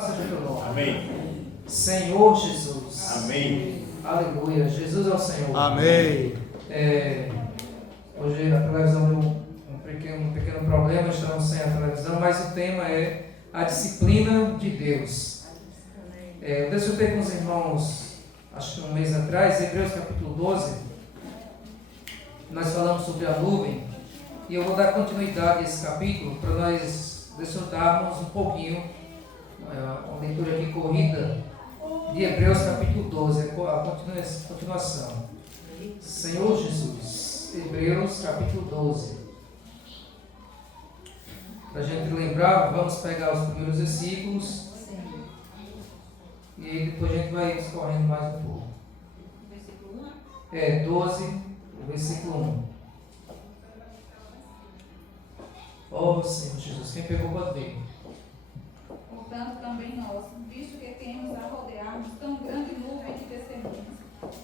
Seja teu nome. Amém. Senhor Jesus. Amém. Aleluia. Jesus é o Senhor. Amém. Hoje a televisão deu um pequeno problema, estamos sem a televisão, mas o tema é a disciplina de Deus. Eu discutei com os irmãos, acho que um mês atrás, Hebreus capítulo 12, nós falamos sobre a nuvem, e eu vou dar continuidade a esse capítulo para nós desfrutarmos um pouquinho, uma leitura aqui corrida de Hebreus capítulo 12, a continuação. Senhor Jesus, Hebreus capítulo 12. Para a gente lembrar, vamos pegar os primeiros versículos e aí depois a gente vai escorrendo mais um pouco. Versículo 1? 12, versículo 1. Oh Senhor Jesus, quem pegou pode ver. Portanto, também nós, visto que temos a rodear-nos tão grande nuvem de testemunhas,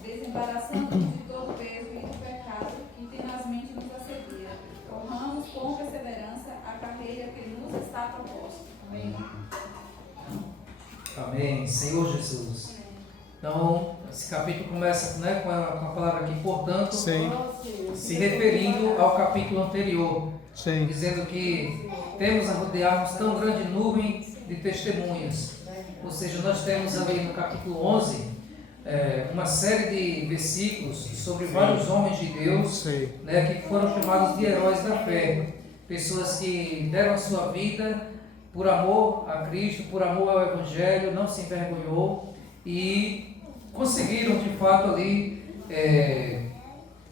desembaraçando-nos de todo o peso e do pecado que tenazmente nos assedia, corramos com perseverança a carreira que nos está proposta. Amém. Amém. Senhor Jesus. Então, esse capítulo começa, com a palavra aqui, portanto, Sim. se referindo ao capítulo anterior, Sim. dizendo que temos a rodear-nos tão grande nuvem de testemunhas. Ou seja, nós temos ali no capítulo 11 uma série de versículos sobre vários homens de Deus, que foram chamados de heróis da fé. Pessoas que deram a sua vida por amor a Cristo, por amor ao Evangelho, não se envergonhou e conseguiram de fato ali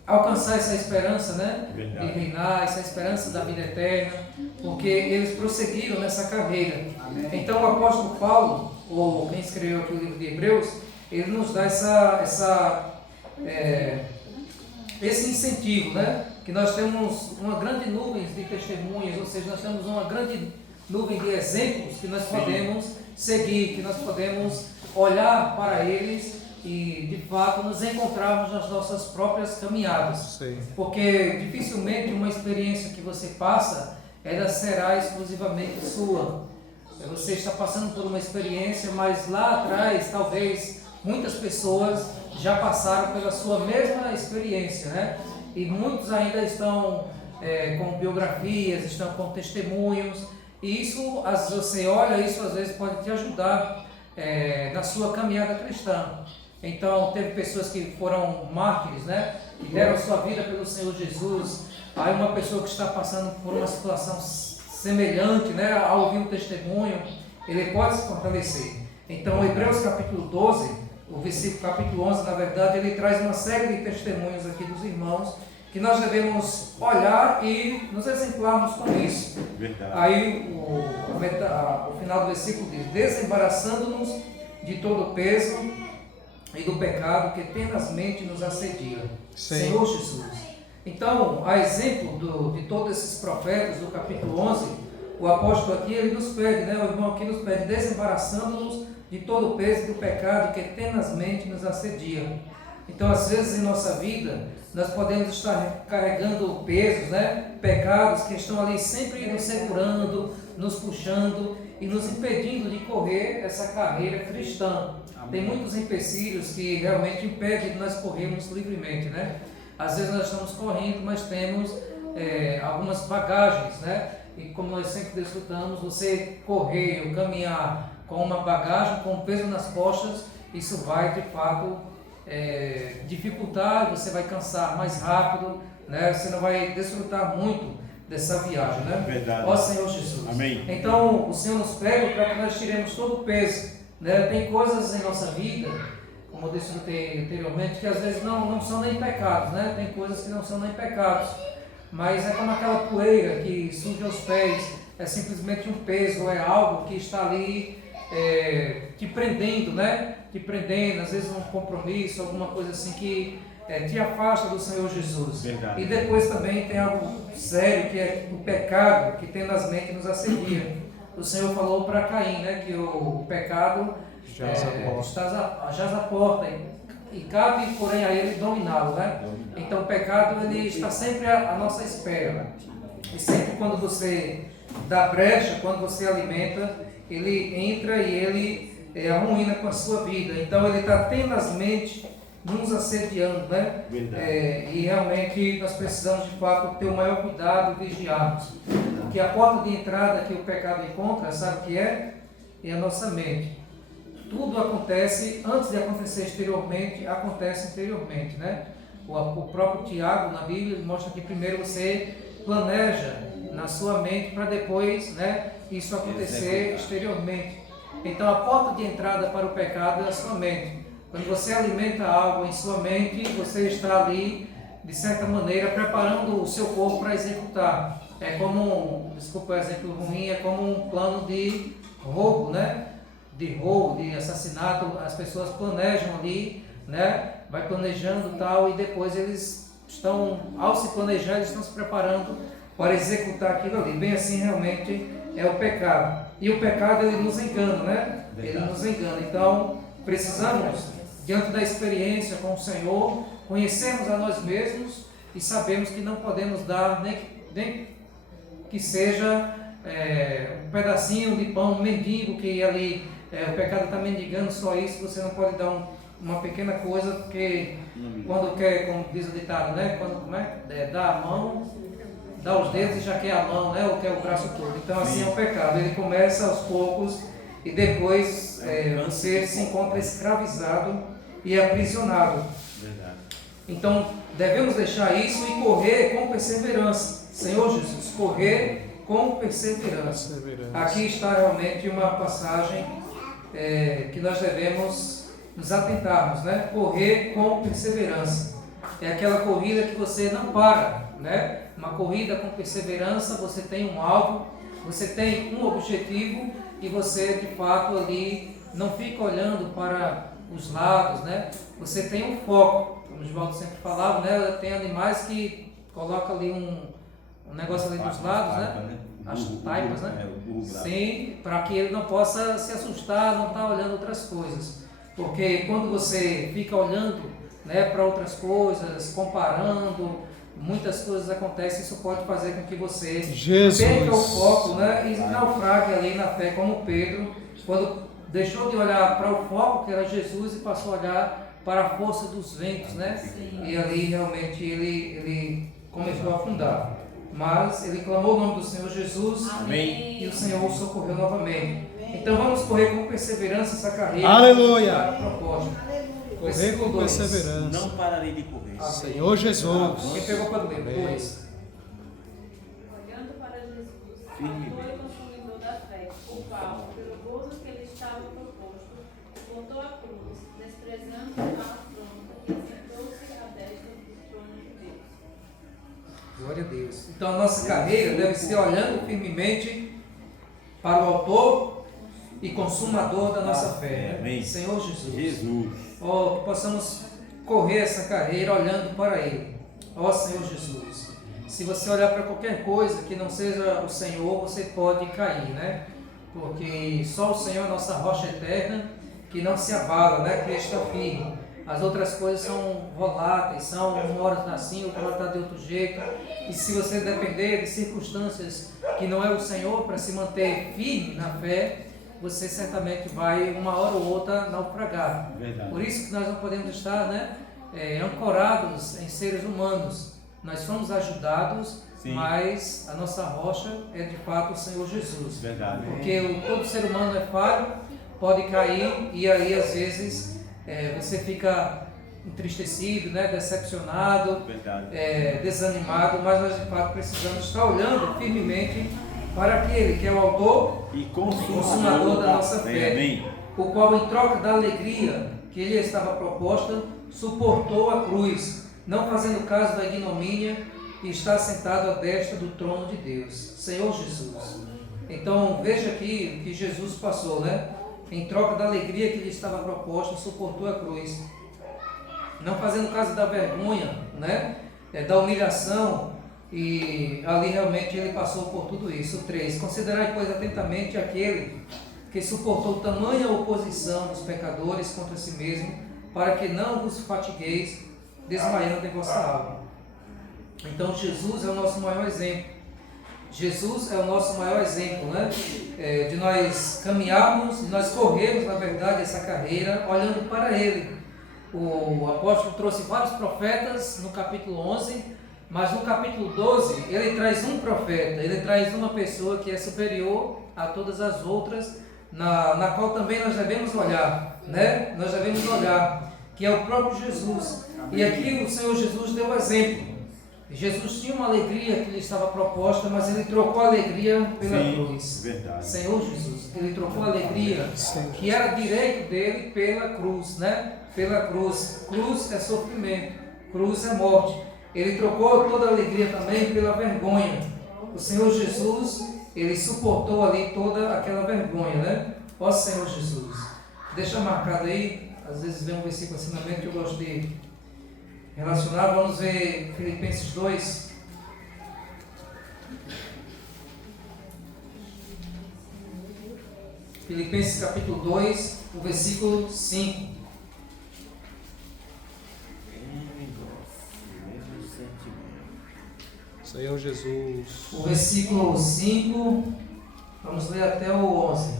alcançar essa esperança, de reinar, essa esperança da vida eterna, porque eles prosseguiram nessa carreira. Amém. Então o apóstolo Paulo, ou quem escreveu aqui o livro de Hebreus, ele nos dá esse incentivo, que nós temos uma grande nuvem de testemunhas, ou seja, nós temos uma grande nuvem de exemplos que nós podemos seguir, que nós podemos olhar para eles e de fato nos encontrarmos nas nossas próprias caminhadas. Sim. Porque dificilmente uma experiência que você passa, ela será exclusivamente sua. Você está passando por uma experiência, mas lá atrás talvez muitas pessoas já passaram pela sua mesma experiência, E muitos ainda estão com biografias, estão com testemunhos, e isso, você olha, isso às vezes pode te ajudar na sua caminhada cristã. Então, teve pessoas que foram mártires, que deram a sua vida pelo Senhor Jesus. Aí uma pessoa que está passando por uma situação semelhante, ao ouvir um testemunho, ele pode se fortalecer. Então, Hebreus capítulo 12, o versículo capítulo 11, na verdade, ele traz uma série de testemunhos aqui dos irmãos, que nós devemos olhar e nos exemplarmos com isso. Verdade. Aí, o final do versículo diz: desembaraçando-nos de todo o peso e do pecado que tenazmente nos assedia. Sim. Senhor Jesus. Então, a exemplo de todos esses profetas do capítulo 11, o apóstolo aqui, ele nos pede, o irmão aqui nos pede, desembaraçando-nos de todo o peso e do pecado que tenazmente nos assedia. Então, às vezes em nossa vida, nós podemos estar carregando pesos, pecados que estão ali sempre nos segurando, nos puxando e nos impedindo de correr essa carreira cristã. Amém. Tem muitos empecilhos que realmente impedem de nós corrermos livremente, Às vezes nós estamos correndo, mas temos algumas bagagens, E como nós sempre desfrutamos, você correr ou caminhar com uma bagagem, com um peso nas costas, isso vai de fato dificultar, você vai cansar mais rápido, Você não vai desfrutar muito dessa viagem, Verdade. Ó Senhor Jesus. Amém. Então o Senhor nos pede para que nós tiremos todo o peso, Tem coisas em nossa vida, como eu desfrutei anteriormente, que às vezes não são nem pecados, Tem coisas que não são nem pecados, mas é como aquela poeira que surge aos pés, é simplesmente um peso, é algo que está ali te prendendo, Te prendendo, às vezes um compromisso, alguma coisa assim que te afasta do Senhor Jesus. Verdade. E depois também tem algo sério, que é o pecado que tenazmente nos assedia. O Senhor falou para Caim, que o pecado jaz à porta e cabe, porém, a ele dominá-lo, Então o pecado ele está sempre à nossa espera. E sempre quando você dá brecha, quando você alimenta, ele entra e ele arruína com a sua vida. Então ele está tenazmente nos assediando, né? E realmente nós precisamos de fato ter o maior cuidado e vigiarmos. Porque a porta de entrada que o pecado encontra, sabe o que é? É a nossa mente. Tudo acontece, antes de acontecer exteriormente, acontece interiormente, né? O próprio Tiago, na Bíblia, mostra que primeiro você planeja na sua mente para depois, né, isso acontecer exteriormente. Então a porta de entrada para o pecado é a sua mente. Quando você alimenta algo em sua mente, você está ali, de certa maneira, preparando o seu corpo para executar. É como, desculpa o exemplo ruim, é como um plano de roubo, né? De roubo, de assassinato. As pessoas planejam ali, né? Vai planejando tal, e depois eles estão, ao se planejar, eles estão se preparando para executar aquilo ali. Bem assim, realmente, é o pecado. E o pecado, ele nos engana, né? Ele nos engana. Então, precisamos, diante da experiência com o Senhor, conhecermos a nós mesmos e sabemos que não podemos dar nem que seja um pedacinho de pão, um mendigo que ali, o pecado está mendigando só isso, você não pode dar uma pequena coisa, porque quando quer, como diz o ditado, né? Quando dá a mão, dá os dedos e já quer a mão, né? Ou quer o braço todo. Então assim é o pecado, ele começa aos poucos e depois você se encontra escravizado e aprisionado. Então devemos deixar isso e correr com perseverança. Senhor Jesus, correr com perseverança. Aqui está realmente uma passagem que nós devemos nos atentarmos, né? Correr com perseverança. É aquela corrida que você não para, né? Uma corrida com perseverança, você tem um alvo, você tem um objetivo e você de fato ali não fica olhando para os lados, né? Você tem um foco, como o Osvaldo sempre falava, né? Tem animais que colocam ali um negócio ali dos lados, né? As taipas, né? Sim, para que ele não possa se assustar, não estar olhando outras coisas. Porque quando você fica olhando, né, para outras coisas, comparando, muitas coisas acontecem, isso pode fazer com que você perca o foco, né, e naufrague ali na fé, como Pedro, quando deixou de olhar para o foco, que era Jesus, e passou a olhar para a força dos ventos, né? E ali realmente ele começou a afundar. Mas ele clamou o nome do Senhor Jesus. Amém. E o Senhor o socorreu novamente. Amém. Então vamos correr com perseverança essa carreira. Aleluia! Correr com perseverança. Não pararei de correr. Amém. Senhor Jesus. Quem pegou para ler? 2. Olhando para Jesus, autor e consumidor da fé, o qual, pelo gozo que lhe estava proposto, suportou a cruz, desprezando a afronta, e assentou-se à destra do trono de Deus. Glória a Deus. Então a nossa carreira deve ser olhando firmemente para o autor e consumador da nossa fé. Amém. Senhor Jesus. Oh, que possamos correr essa carreira olhando para Ele. Ó Senhor Jesus. Se você olhar para qualquer coisa que não seja o Senhor, você pode cair, né? Porque só o Senhor é a nossa rocha eterna, que não se abala, né? Que está firme. As outras coisas são voláteis, são uma hora está assim, outra hora está de outro jeito. E se você depender de circunstâncias que não é o Senhor para se manter firme na fé, você certamente vai uma hora ou outra naufragar. Verdade. Por isso que nós não podemos estar, né, ancorados em seres humanos. Nós somos ajudados, sim, mas a nossa rocha é de fato o Senhor Jesus. Verdade. Porque todo ser humano é falho, pode cair e aí às vezes você fica entristecido, né, decepcionado, desanimado, mas nós de fato precisamos estar olhando firmemente para aquele que é o autor e consumador da nossa fé, o qual em troca da alegria que lhe estava proposta, suportou a cruz, não fazendo caso da ignomínia, e está sentado à destra do trono de Deus. Senhor Jesus. Então veja aqui o que Jesus passou, né? Em troca da alegria que lhe estava proposta, suportou a cruz, não fazendo caso da vergonha, né? Da humilhação. E ali realmente ele passou por tudo isso. 3. Considerai, pois, atentamente aquele que suportou tamanha oposição dos pecadores contra si mesmo, para que não vos fatigueis desmaiando em vossa alma. Então Jesus é o nosso maior exemplo. Jesus é o nosso maior exemplo, né? De nós caminharmos, de nós corrermos, na verdade, essa carreira olhando para Ele. O apóstolo trouxe vários profetas no capítulo 11, mas no capítulo 12 ele traz um profeta, ele traz uma pessoa que é superior a todas as outras, na qual também nós devemos olhar, né? Nós devemos olhar, que é o próprio Jesus. E aqui o Senhor Jesus deu um exemplo. Jesus tinha uma alegria que lhe estava proposta, mas ele trocou a alegria pela cruz. Verdade. Senhor Jesus, ele trocou a alegria que era direito dele pela cruz, né? Pela cruz. Cruz é sofrimento, cruz é morte. Ele trocou toda a alegria também pela vergonha. O Senhor Jesus, ele suportou ali toda aquela vergonha, né? Ó Senhor Jesus, deixa marcado aí, às vezes vem um versículo assim na mente que eu gosto de relacionar. Vamos ver Filipenses 2. Filipenses capítulo 2, o versículo 5. Senhor Jesus. O versículo 5, vamos ler até o 11.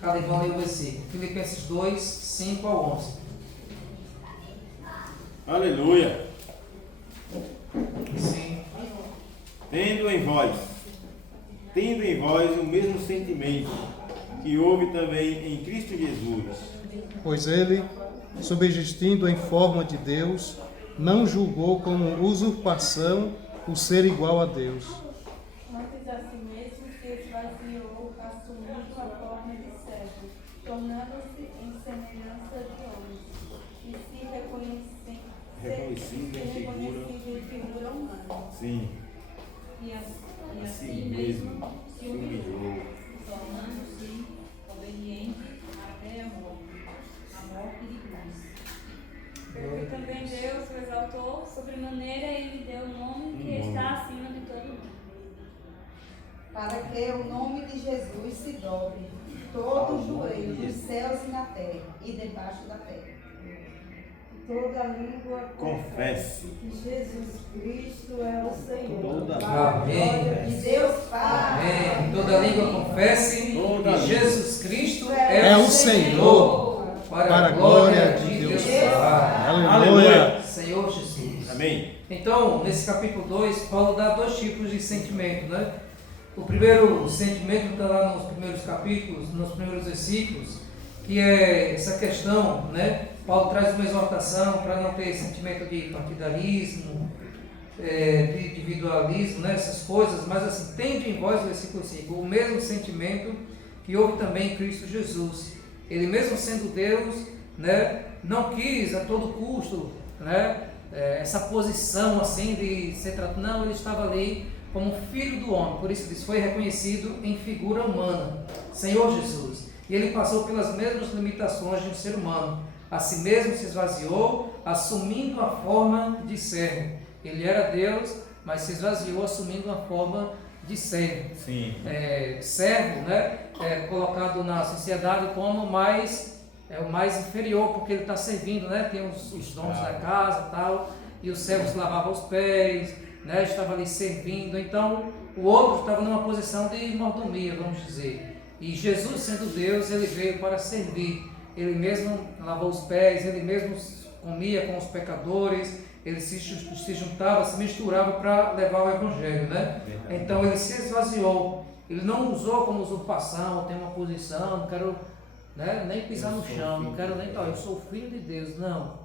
Cada irmão lê o versículo. Filipenses 2, 5 ao 11. Aleluia. Sim. Tendo em vós o mesmo sentimento que houve também em Cristo Jesus. Pois ele, subsistindo em forma de Deus, não julgou como usurpação o ser igual a Deus. Antes a si mesmo se esvaziou, assumindo a forma de servo, tornando-se em semelhança de homens, e se reconhecido em figura humana. Sim. E A si assim mesmo se humilhou. tornando-se obediente até a morte de cruz. Pelo que também Deus o exaltou, sobremaneira ele lhe deu o nome que está acima de todo nome. Para que o nome de Jesus se dobre todo o joelho nos céus e na terra e debaixo da terra. Toda língua Confesse que Jesus Cristo é o Senhor. Toda Amém. De Deus Pai. Amém. Toda língua confesse Toda que Jesus Cristo É o Senhor, para a glória de Deus Pai. Aleluia. Senhor Jesus. Amém. Então, nesse capítulo 2, Paulo dá dois tipos de sentimento, né? O primeiro sentimento está lá nos primeiros capítulos, nos primeiros versículos, que é essa questão, né? Paulo traz uma exortação para não ter sentimento de partidarismo, de individualismo, né? Essas coisas, mas assim, tende em vós, versículo 5, o mesmo sentimento que houve também em Cristo Jesus. Ele mesmo sendo Deus, né? Não quis a todo custo, né? Essa posição assim de ser tratado, não, ele estava ali como filho do homem, por isso ele foi reconhecido em figura humana, Senhor Jesus, e ele passou pelas mesmas limitações de um ser humano, a si mesmo se esvaziou, assumindo a forma de servo. Ele era Deus, mas se esvaziou assumindo a forma de servo. Sim. Servo, né, colocado na sociedade como o mais inferior, porque ele está servindo, né, tem os donos da casa e tal, e os servos lavavam os pés, né, estava ali servindo. Então o outro estava numa posição de mordomia, vamos dizer. E Jesus, sendo Deus, ele veio para servir. Ele mesmo lavou os pés, ele mesmo comia com os pecadores, ele se juntava, se misturava para levar o evangelho, né? Então ele se esvaziou. Ele não usou como usurpação, tem uma posição, não quero, né, nem pisar no chão, não quero nem tal, eu sou filho de Deus, não.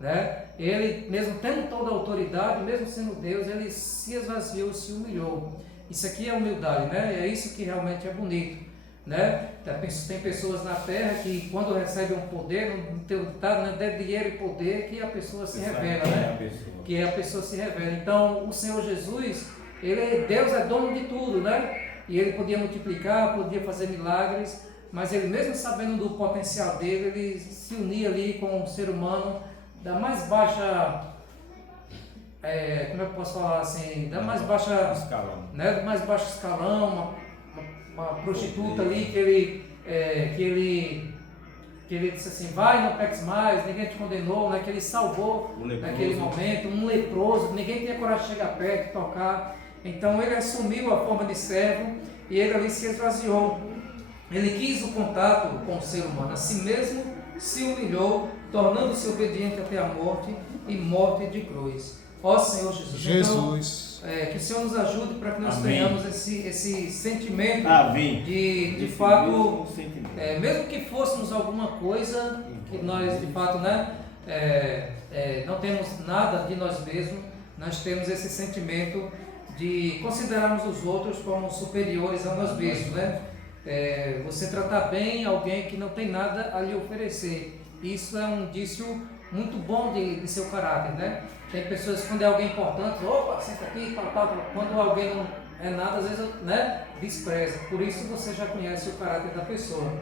Né? Ele, mesmo tendo toda a autoridade, mesmo sendo Deus, ele se esvaziou, se humilhou. Isso aqui é humildade, né? É isso que realmente é bonito, né? Tem pessoas na terra que quando recebem um poder, não tem ditado, né? Der dinheiro e poder, que a pessoa se revela, né? Que a pessoa se revela. Então, o Senhor Jesus, Deus é dono de tudo, né? E ele podia multiplicar, podia fazer milagres, mas ele mesmo sabendo do potencial dele, ele se unia ali com um ser humano da mais baixa, como é que eu posso falar assim, da mais baixa escalão, né? Do mais baixo escalão, uma prostituta ali que ele disse assim, vai, não peques mais, ninguém te condenou, né? Que ele salvou naquele momento, um leproso, ninguém tinha coragem de chegar perto, tocar, Então ele assumiu a forma de servo e ele ali se esvaziou. Ele quis o contato com o ser humano, assim mesmo se humilhou, tornando-se obediente até a morte e morte de cruz. Ó Senhor Jesus. Jesus. Então, que o Senhor nos ajude para que nós Amém. tenhamos esse sentimento Amém. de Esse fato, mesmo sentimento. mesmo que fôssemos alguma coisa que nós de fato, né, não temos nada de nós mesmos, nós temos esse sentimento de considerarmos os outros como superiores a nós mesmos, né? Você tratar bem alguém que não tem nada a lhe oferecer, isso é um indício muito bom de seu caráter, né? Tem pessoas que quando é alguém importante, opa, senta aqui, tal. Quando alguém não é nada, às vezes, né, despreza. Por isso você já conhece o caráter da pessoa.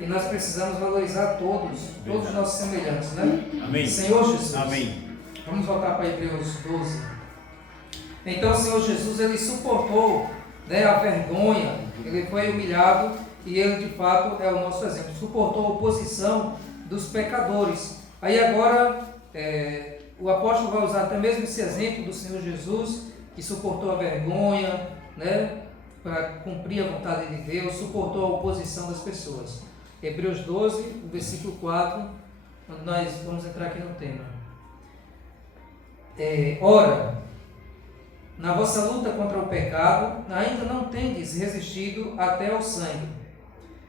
E nós precisamos valorizar todos os nossos semelhantes, né? Amém. Senhor Jesus. Amém. Vamos voltar para Hebreus 12. Então o Senhor Jesus, ele suportou, né, a vergonha, ele foi humilhado e ele de fato é o nosso exemplo. Suportou a oposição dos pecadores. Aí agora o apóstolo vai usar até mesmo esse exemplo do Senhor Jesus, que suportou a vergonha, né, para cumprir a vontade de Deus, suportou a oposição das pessoas. Hebreus 12, o versículo 4, onde nós vamos entrar aqui no tema. Ora, na vossa luta contra o pecado, ainda não tendes resistido até ao sangue,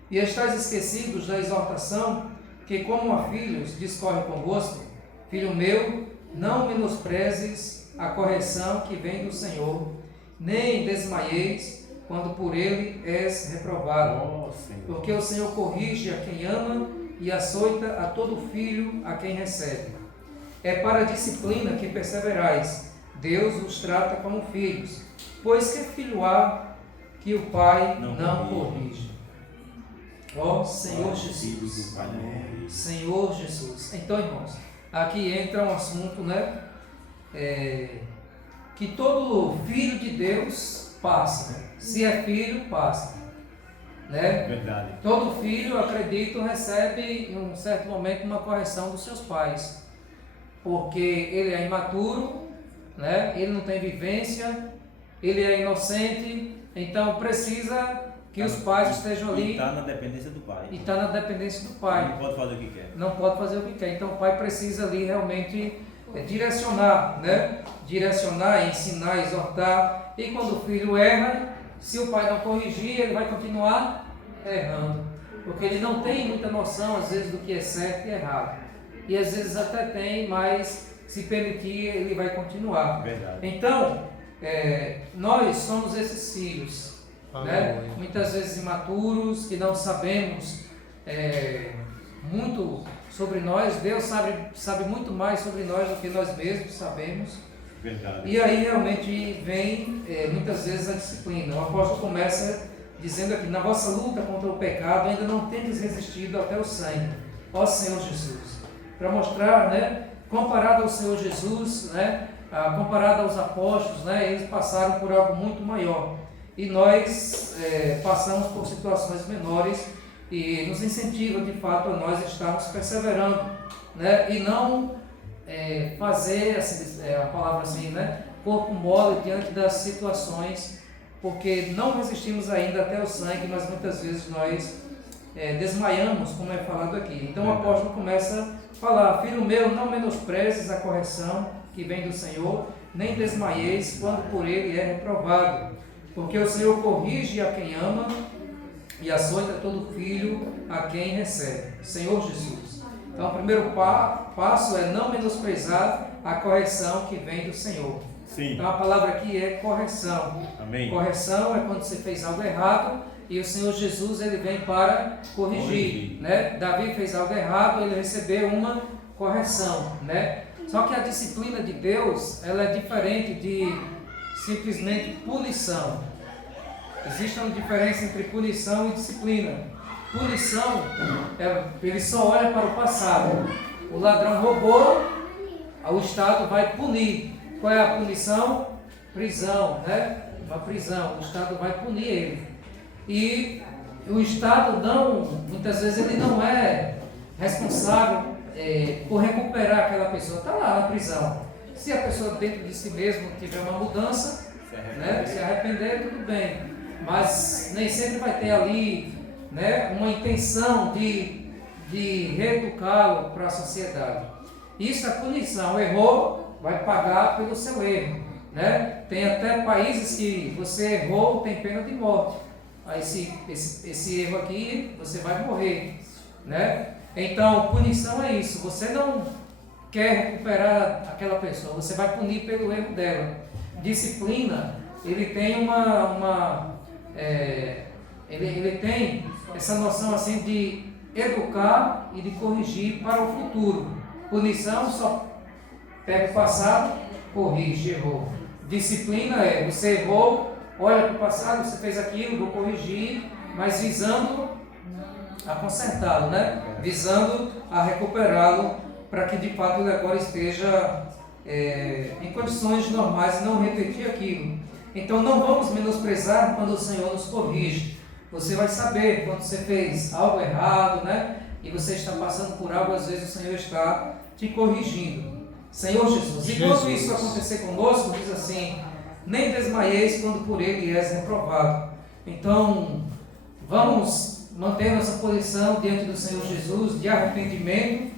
e estáis esquecidos da exortação que, como a filhos, discorre convosco. Filho meu, não menosprezes a correção que vem do Senhor, nem desmaieis quando por ele és reprovado. Porque o Senhor corrige a quem ama e açoita a todo filho a quem recebe. É para a disciplina que perseverais. Deus os trata como filhos. Pois que filho há que o Pai não corrige? Ó Senhor Jesus. Senhor Jesus. Então, irmãos, aqui entra um assunto, né? Que todo filho de Deus passa. Se é filho, passa. Né? Verdade. Todo filho, acredito, recebe em um certo momento uma correção dos seus pais. Porque ele é imaturo, né? Ele não tem vivência, ele é inocente, então precisa que os pais estejam ali. E está na dependência do pai. E está na dependência do pai. Não pode fazer o que quer. Não pode fazer o que quer. Então o pai precisa ali realmente direcionar, né? Direcionar, ensinar, exortar. E quando o filho erra, se o pai não corrigir, ele vai continuar errando. Porque ele não tem muita noção, às vezes, do que é certo e errado. E às vezes até tem, mas se permitir, ele vai continuar. Verdade. Então, nós somos esses filhos, né? Muitas vezes imaturos, que não sabemos muito sobre nós. Deus sabe muito mais sobre nós do que nós mesmos sabemos. Verdade. E aí realmente vem muitas vezes a disciplina. O apóstolo começa dizendo aqui: na vossa luta contra o pecado ainda não tendes resistido até o sangue. Ó Senhor Jesus. Para mostrar, né, comparado ao Senhor Jesus, né, comparado aos apóstolos, né, eles passaram por algo muito maior. E nós passamos por situações menores e nos incentiva de fato a nós estarmos perseverando, né, e não fazer, assim, a palavra assim, né, corpo mole diante das situações, porque não resistimos ainda até o sangue, mas muitas vezes nós desmaiamos, como é falado aqui. Então o apóstolo começa a falar: filho meu, não menosprezes a correção que vem do Senhor, nem desmaieis quando por ele é reprovado. Porque o Senhor corrige a quem ama e açoita todo filho a quem recebe. Senhor Jesus. Então o primeiro passo é não menosprezar a correção que vem do Senhor. Sim. Então a palavra aqui é correção. Amém. Correção é quando você fez algo errado e o Senhor Jesus, ele vem para corrigir. Né? Davi fez algo errado, ele recebeu uma correção, né? Só que a disciplina de Deus, ela é diferente de simplesmente punição. Existe uma diferença entre punição e disciplina. Punição, ele só olha para o passado. O ladrão roubou, o Estado vai punir. Qual é a punição? Prisão, né? Uma prisão. O Estado vai punir ele. E o Estado muitas vezes ele não é responsável por recuperar aquela pessoa. Está lá na prisão. Se a pessoa dentro de si mesmo tiver uma mudança, né? Se arrepender, tudo bem. Mas nem sempre vai ter ali, né, uma intenção de reeducá-lo para a sociedade. Isso é punição. Errou, vai pagar pelo seu erro, né? Tem até países que você errou, tem pena de morte. Aí esse erro aqui, você vai morrer, né? Então, punição é isso. Você não quer recuperar aquela pessoa, você vai punir pelo erro dela. Disciplina, ele tem ele tem essa noção assim de educar e de corrigir para o futuro. Punição só pega o passado, corrige, errou. Disciplina é, você errou, olha para o passado, você fez aquilo, vou corrigir, mas visando a consertá-lo, né? Visando a recuperá-lo, para que de fato ele agora esteja em condições normais e não repetir aquilo. Então não vamos menosprezar quando o Senhor nos corrige. Você vai saber quando você fez algo errado, né? E você está passando por algo, às vezes o Senhor está te corrigindo. Senhor Jesus, e quando isso acontecer conosco, diz assim: nem desmaieis quando por ele és reprovado. Então, vamos manter nossa posição diante do Senhor Jesus de arrependimento,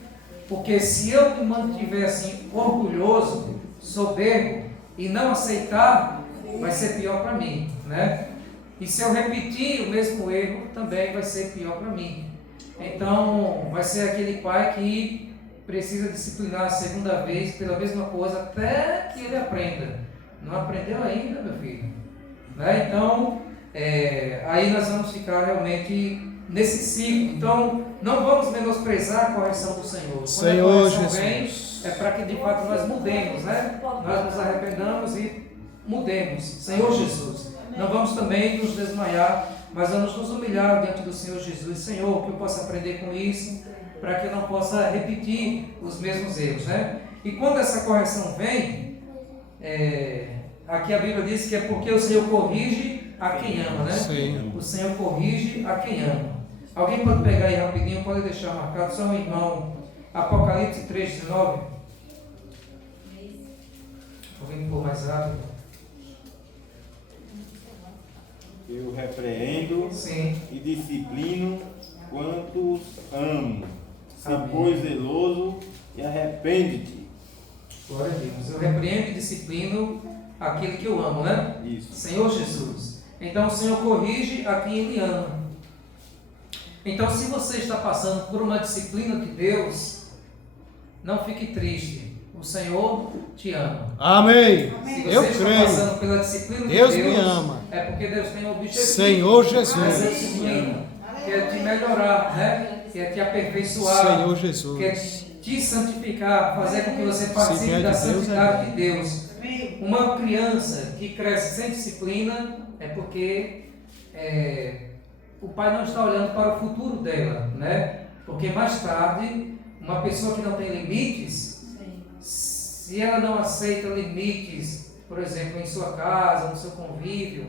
porque se eu me mantiver assim, orgulhoso, soberbo, e não aceitar, vai ser pior para mim, né? E se eu repetir o mesmo erro, também vai ser pior para mim. Então, vai ser aquele pai que precisa disciplinar a segunda vez pela mesma coisa até que ele aprenda. Não aprendeu ainda, meu filho? Né? Então, aí nós vamos ficar realmente nesse ciclo. Então, não vamos menosprezar a correção do Senhor. Quando Senhor a correção Jesus. vem, é para que de fato nós mudemos, né? Nós nos arrependamos e mudemos. Senhor Jesus, não vamos também nos desmaiar, mas vamos nos humilhar diante do Senhor Jesus. Senhor, que eu possa aprender com isso, para que eu não possa repetir os mesmos erros, né? E quando essa correção vem, aqui a Bíblia diz que é porque o Senhor corrige a quem ama, né? Sim. O Senhor corrige a quem ama. Alguém pode pegar aí rapidinho, pode deixar marcado, só um irmão, Apocalipse 3,19. Alguém for mais rápido. Eu repreendo Sim. e disciplino quantos amo. Se Amém. pois zeloso e arrepende-te. Glória a Deus. Eu repreendo e disciplino aquele que eu amo, né? Isso. Senhor Jesus. Então o Senhor corrige a quem Ele ama. Então, se você está passando por uma disciplina de Deus, não fique triste. O Senhor te ama. Amém. Se você Eu está creio. passando pela disciplina Deus de Deus, me ama. é porque Deus tem um objetivo. Senhor Essa Jesus. disciplina, que é te melhorar, né? Que é te aperfeiçoar, Senhor que é Jesus. te santificar, fazer com que você Se participe vier da de Deus, santidade de Deus. Uma criança que cresce sem disciplina é porque o pai não está olhando para o futuro dela, né? Porque mais tarde, uma pessoa que não tem limites, se ela não aceita limites, por exemplo, em sua casa, no seu convívio,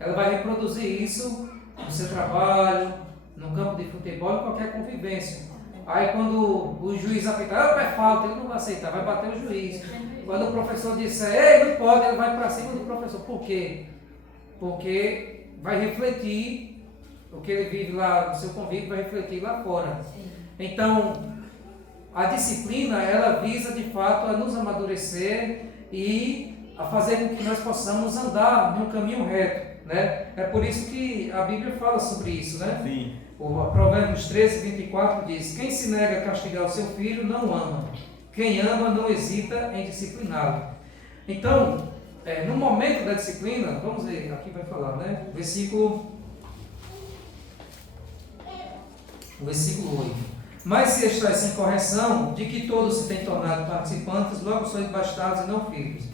ela vai reproduzir isso no seu trabalho, no campo de futebol, em qualquer convivência. Aí quando o juiz apitar, é falta, ele não vai aceitar, vai bater o juiz. Quando o professor disser, ei, não pode, ele vai para cima do professor. Por quê? Porque vai refletir o que ele vive lá no seu convívio, vai refletir lá fora. Então, a disciplina, ela visa de fato a nos amadurecer e a fazer com que nós possamos andar num caminho reto, né? É por isso que a Bíblia fala sobre isso, né? Sim. O Provérbios 13, 24 diz: quem se nega a castigar o seu filho não ama, quem ama não hesita em discipliná-lo. Então, no momento da disciplina, vamos ver, aqui vai falar, né? Versículo 8. Mas se estáis sem correção, de que todos se têm tornado participantes, logo sois bastados e não filhos.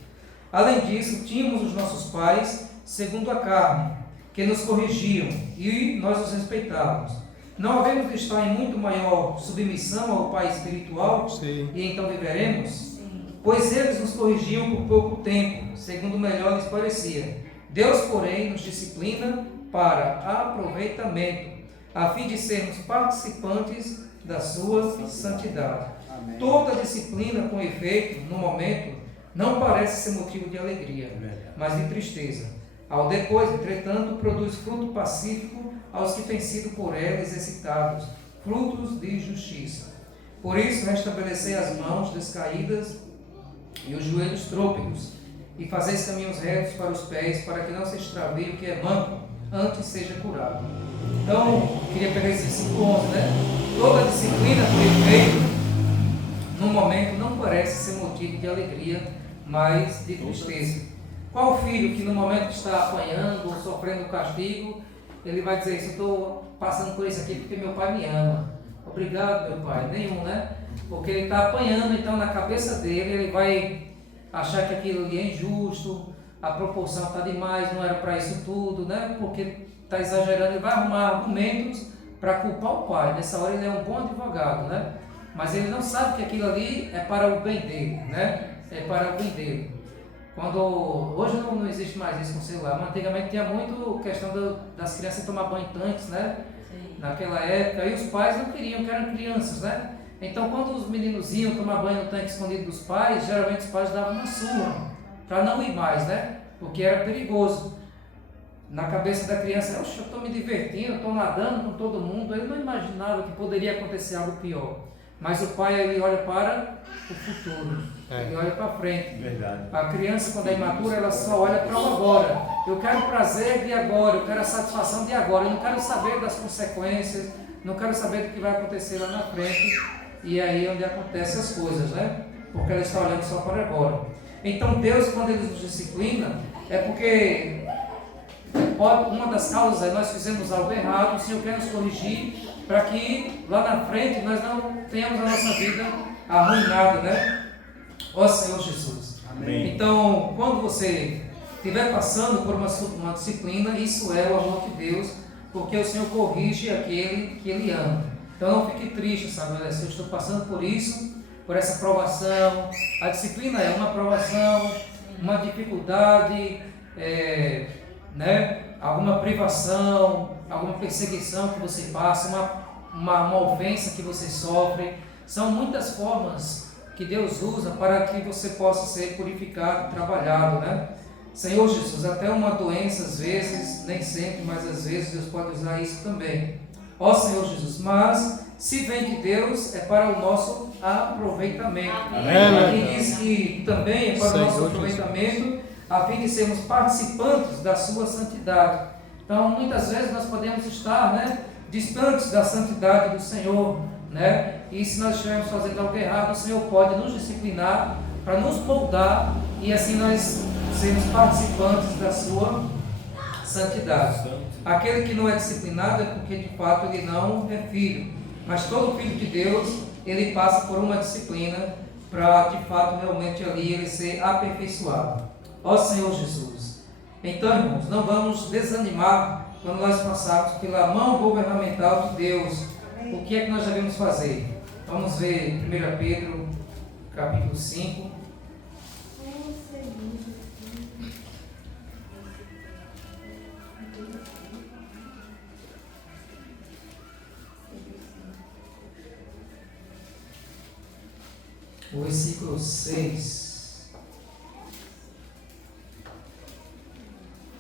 Além disso, tínhamos os nossos pais, segundo a carne, que nos corrigiam, e nós os respeitávamos. Não havemos de estar em muito maior submissão ao Pai espiritual, Sim. e então viveremos? Pois eles nos corrigiam por pouco tempo, segundo melhor lhes parecia. Deus, porém, nos disciplina para aproveitamento, a fim de sermos participantes da sua santidade. Amém. Toda disciplina, com efeito, no momento, não parece ser motivo de alegria, mas de tristeza. Ao depois, entretanto, produz fruto pacífico aos que têm sido por ela exercitados, frutos de justiça. Por isso, restabelecei as mãos descaídas e os joelhos trôpegos, e fazeis caminhos retos para os pés, para que não se extravie o que é manco, antes seja curado. Então, queria pegar esse versículo 11, né? Toda disciplina perfeita, no momento, não parece ser motivo de alegria, mas de tristeza. Qual filho que no momento que está apanhando ou sofrendo castigo, ele vai dizer: estou passando por isso aqui porque meu pai me ama. Obrigado, meu pai. Nenhum, né? Porque ele está apanhando, então na cabeça dele ele vai achar que aquilo ali é injusto, a proporção está demais, não era para isso tudo, né? Porque está exagerando, ele vai arrumar argumentos para culpar o pai. Nessa hora ele é um bom advogado, né? Mas ele não sabe que aquilo ali é para o bem dele, né? É para o bem dele. Hoje não existe mais isso com celular, mas antigamente tinha muito questão das crianças tomar banho tanques, né? Sim. Naquela época, e os pais não queriam, que eram crianças, né? Então, quando os meninos iam tomar banho no tanque escondido dos pais, geralmente os pais davam uma surra, para não ir mais, né? Porque era perigoso. Na cabeça da criança, eu estou me divertindo, estou nadando com todo mundo. Ele não imaginava que poderia acontecer algo pior. Mas o pai, ele olha para o futuro, ele olha para frente. Verdade. A criança, quando é imatura, ela só olha para o agora. Eu quero o prazer de agora, eu quero a satisfação de agora. Eu não quero saber das consequências, não quero saber do que vai acontecer lá na frente. E aí é onde acontecem as coisas, né? Porque ela está olhando só para agora. Então Deus, quando Ele nos disciplina, é porque uma das causas é nós fizemos algo errado, o Senhor quer nos corrigir para que lá na frente nós não tenhamos a nossa vida arruinada, né? Ó Senhor Jesus. Amém. Então, quando você estiver passando por uma disciplina, isso é o amor de Deus, porque o Senhor corrige aquele que Ele ama. Então não fique triste, sabe? Se eu estou passando por isso, por essa provação. A disciplina é uma provação, uma dificuldade, né? Alguma privação, alguma perseguição que você passa, uma ofensa que você sofre. São muitas formas que Deus usa para que você possa ser purificado, trabalhado, né? Senhor Jesus, até uma doença às vezes, nem sempre, mas às vezes Deus pode usar isso também. Ó Senhor Jesus, mas se vem de Deus, é para o nosso aproveitamento. Aqui diz que também é para o nosso aproveitamento, a fim de sermos participantes da sua santidade. Então, muitas vezes nós podemos estar, né, distantes da santidade do Senhor, né? E se nós estivermos fazendo algo errado, o Senhor pode nos disciplinar para nos moldar e assim nós sermos participantes da sua santidade. Aquele que não é disciplinado é porque de fato ele não é filho, mas todo filho de Deus, ele passa por uma disciplina para de fato realmente ali ele ser aperfeiçoado. Ó Senhor Jesus, então irmãos, não vamos desanimar quando nós passarmos pela mão governamental de Deus. O que é que nós devemos fazer? Vamos ver 1 Pedro capítulo 5. O versículo 6.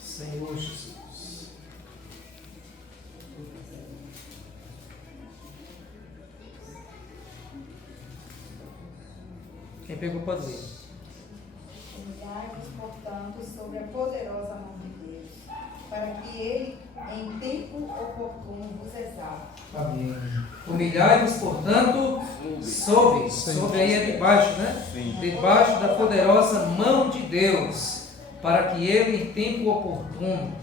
Senhor Jesus. Quem pegou pode ler. Humilhai-vos, portanto, sobre a poderosa mão de Deus, para que Ele, em tempo oportuno, vos exalte. Amém. Humilhai-vos, portanto, sobre aí é debaixo, né? Sim. Debaixo da poderosa mão de Deus, para que Ele, em tempo oportuno,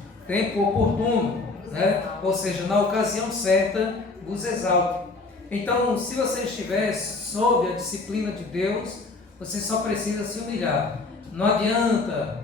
né? Ou seja, na ocasião certa, vos exalte. Então, se você estiver sob a disciplina de Deus, você só precisa se humilhar. Não adianta,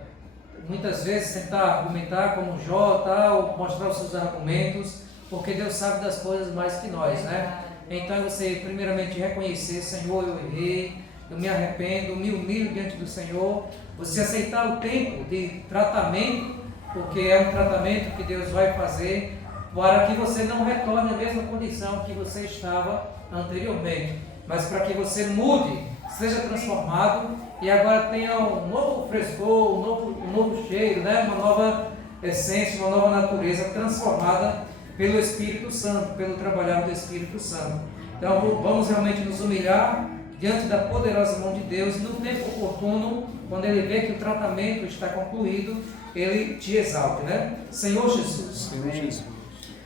muitas vezes, tentar argumentar como Jó, tal, mostrar os seus argumentos, porque Deus sabe das coisas mais que nós, né? Então, você primeiramente reconhecer: Senhor, eu errei, eu me arrependo, me humilho diante do Senhor. Você aceitar o tempo de tratamento, porque é um tratamento que Deus vai fazer para que você não retorne à mesma condição que você estava anteriormente, mas para que você mude seja transformado e agora tenha um novo frescor, um novo cheiro, né? Uma nova essência, uma nova natureza transformada pelo Espírito Santo, pelo trabalhar do Espírito Santo. Então vamos realmente nos humilhar diante da poderosa mão de Deus e no tempo oportuno, quando Ele vê que o tratamento está concluído, Ele te exalte, né? Senhor Jesus. Senhor Jesus.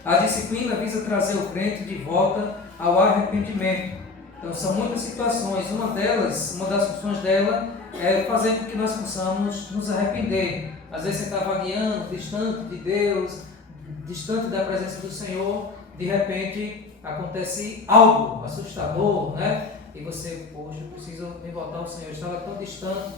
A disciplina visa trazer o crente de volta ao arrependimento. Então são muitas situações, uma das funções dela é fazer com que nós possamos nos arrepender. Às vezes você está vagueando, distante de Deus, distante da presença do Senhor, de repente acontece algo assustador, né? E você, poxa, eu preciso me voltar ao Senhor, eu estava tão distante.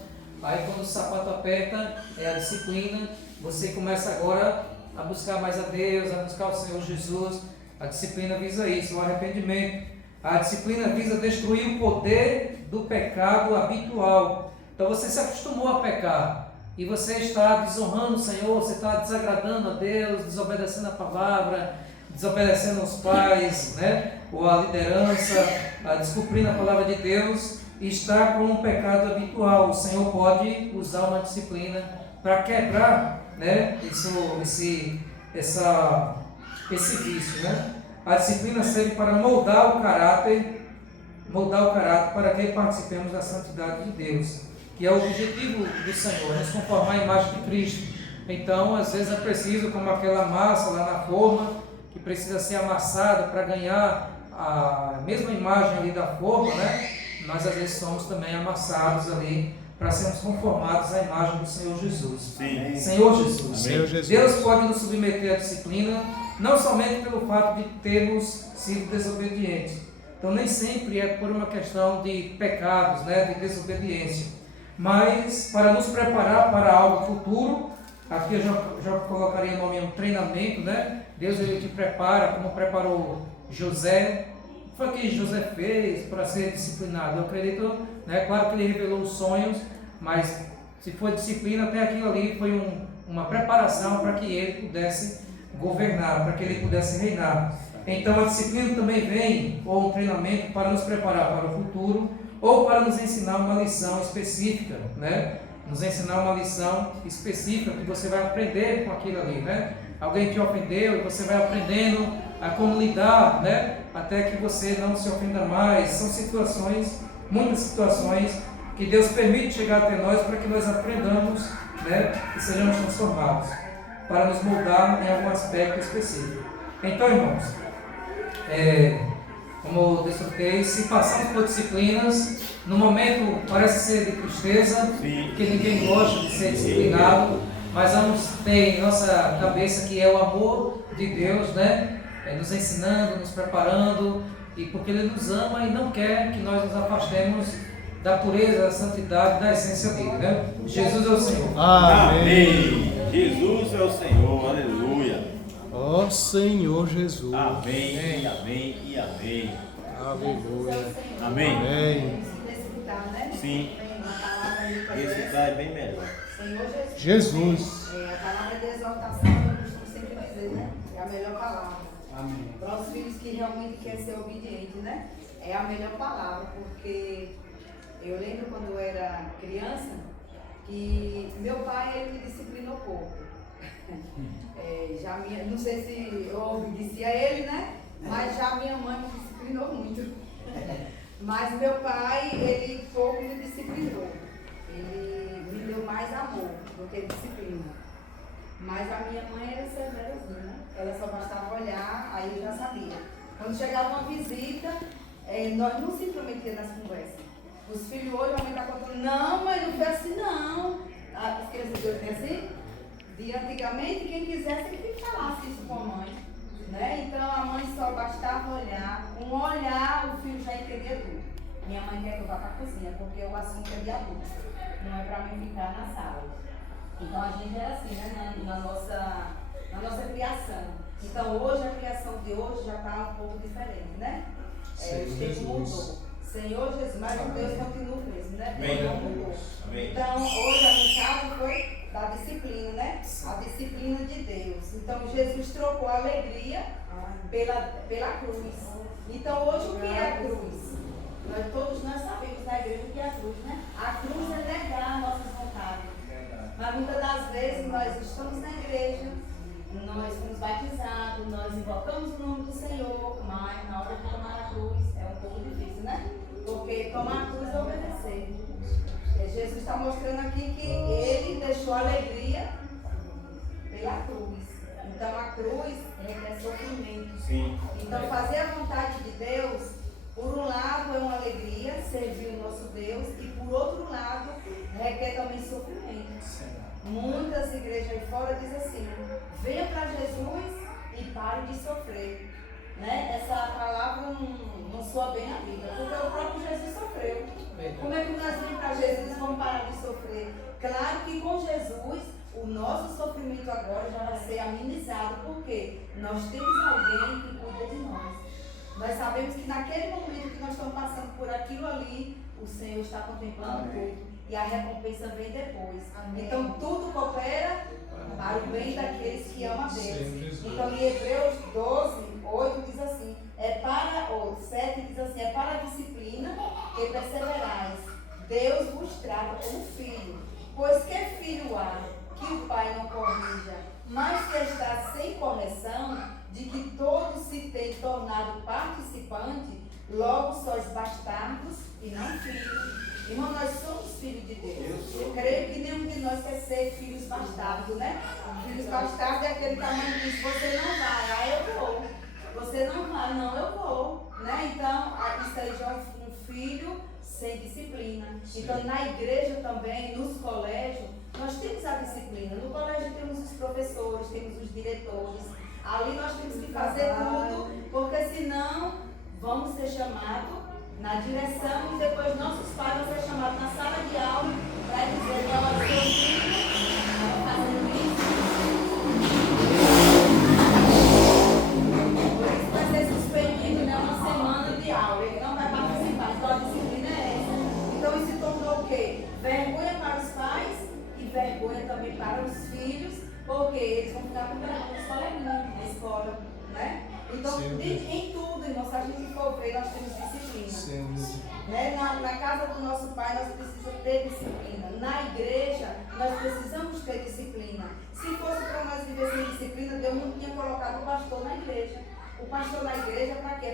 Aí quando o sapato aperta, é a disciplina, você começa agora a buscar mais a Deus, a buscar o Senhor Jesus. A disciplina visa isso, o arrependimento. A disciplina visa destruir o poder do pecado habitual. Então você se acostumou a pecar e você está desonrando o Senhor, você está desagradando a Deus, desobedecendo a palavra, desobedecendo os pais, né? Ou a liderança, descumprindo a palavra de Deus, e está com um pecado habitual. O Senhor pode usar uma disciplina para quebrar, né? esse vício, né? A disciplina serve para moldar o caráter para que participemos da santidade de Deus, que é o objetivo do Senhor, nos conformar à imagem de Cristo. Então, às vezes é preciso, como aquela massa lá na forma, que precisa ser amassada para ganhar a mesma imagem ali da forma, né? Nós às vezes somos também amassados ali para sermos conformados à imagem do Senhor Jesus. Sim. Senhor Jesus. Senhor Jesus. Deus pode nos submeter à disciplina, não somente pelo fato de termos sido desobedientes. Então nem sempre é por uma questão de pecados, né, de desobediência, mas para nos preparar para algo futuro. Aqui eu já colocaria o nome um treinamento, né? Deus ele te prepara, como preparou José. O que foi que José fez para ser disciplinado? Eu acredito, né? Claro que ele revelou os sonhos, mas se foi disciplina, até aquilo ali foi uma preparação para que ele pudesse governar, para que ele pudesse reinar. Então a disciplina também vem, ou um treinamento, para nos preparar para o futuro, ou para nos ensinar uma lição específica, né? Nos ensinar uma lição específica que você vai aprender com aquilo ali, né? Alguém te ofendeu e você vai aprendendo a como lidar, né? Até que você não se ofenda mais. São situações, muitas situações, que Deus permite chegar até nós para que nós aprendamos, né? E sejamos transformados, para nos moldar em algum aspecto específico. Então, irmãos, como eu desfrutei, se passamos por disciplinas, no momento parece ser de tristeza, porque ninguém gosta de ser disciplinado, mas vamos ter em nossa cabeça que é o amor de Deus, né? Nos ensinando, nos preparando, e porque Ele nos ama e não quer que nós nos afastemos da pureza, da santidade, da essência dele, né? Jesus é o Senhor. Amém. Jesus é o Senhor, aleluia. Ó Senhor Jesus. Amém, amém e amém. Aleluia. Amém. Amém. Recitar, né? Sim. Tem uma palavra ali para Recitar é bem melhor. Senhor Jesus. Jesus. A palavra de exaltação, eu costumo sempre dizer, né? É a melhor palavra. Amém. Para os filhos que realmente querem ser obedientes, né? É a melhor palavra, porque eu lembro quando eu era criança que meu pai ele me disciplinou pouco. Não sei se eu obedecia a ele, né? Mas já minha mãe me disciplinou muito. Mas meu pai, ele pouco me disciplinou. Ele me deu mais amor do que disciplina. Mas a minha mãe era severazinha, né? Ela só bastava olhar, aí eu já sabia. Quando chegava uma visita, nós não se intrometíamos nas conversas. Os filhos hoje, a mãe está contando, não, mas não foi assim não. As crianças de hoje têm assim? De antigamente, quem quisesse que falasse isso com a mãe. Né? Então a mãe só bastava olhar, com um olhar o filho já entendia tudo. Minha mãe quer que eu vá para a cozinha, porque o assunto é de adulto, não é para mim ficar na sala. Então a gente era assim, né? na nossa criação. Então hoje a criação de hoje já está um pouco diferente, né? O tempo mudou. Senhor Jesus, mas o Deus continua o mesmo, né? Deus não mudou. Então hoje a mensagem foi da disciplina, né? A disciplina de Deus. Então Jesus trocou a alegria pela cruz. Então hoje o que é a cruz? Todos nós sabemos na igreja o que Jesus, né? A cruz é negar nossas vontades. Mas muitas das vezes nós estamos na igreja, nós fomos batizados, nós invocamos o nome do Senhor, mas na hora de tomar a cruz é um pouco difícil, né? Porque tomar a cruz é obedecer. Jesus está mostrando aqui que ele deixou alegria pela cruz. Então a cruz é sofrimento. Sim. Então fazer a vontade de Deus, por um lado é uma alegria, servir o nosso Deus, e por outro lado requer também sofrimento. Muitas igrejas aí fora dizem assim: venha para Jesus e pare de sofrer. Né? Essa palavra não soa bem na Bíblia, porque o próprio Jesus sofreu. Como é que nós vamos para Jesus e vamos parar de sofrer? Claro que com Jesus o nosso sofrimento agora já vai ser amenizado, porque nós temos alguém que cuida de nós. Nós sabemos que naquele momento que nós estamos passando por aquilo ali, o Senhor está contemplando tudo. E a recompensa vem depois. Amém. Então tudo coopera para o bem daqueles que amam a Deus. Então em Hebreus 12, 8 diz assim, 7 diz assim, é para a disciplina que perseverais. Deus vos trata como filho. Pois que filho há que o pai não corrija, mas que está sem correção, de que todos se têm tornado participante, logo sois bastardos e não filhos. Irmão, nós somos filhos de Deus. Eu creio que nenhum de nós quer ser filhos bastardos, né? Filhos bastardos é aquele que a mãe diz: você não vai, eu vou. Você não vai, não, eu vou. Né? Então, isso aí já é um filho sem disciplina. Então, na igreja também, nos colégios, nós temos a disciplina. No colégio temos os professores, temos os diretores. Ali nós temos que fazer tudo, porque senão vamos ser chamados na direção e depois nossos pais vão ser chamados na sala de aula para dizer: olha, seu filho estava fazendo isso. Por isso vai ser suspendido, né, uma semana de aula. Ele não vai participar, então a disciplina é essa. Então isso se tornou o quê? Vergonha para os pais e vergonha também para os filhos, porque eles vão ficar com vergonha dos coleguinhas na escola, né? Então, em tudo, irmão, se a gente for ver, nós temos disciplina. Né? Na casa do nosso pai, nós precisamos ter disciplina. Na igreja, nós precisamos ter disciplina. Se fosse para nós viver sem disciplina, Deus não tinha colocado o pastor na igreja. O pastor na igreja é para quê?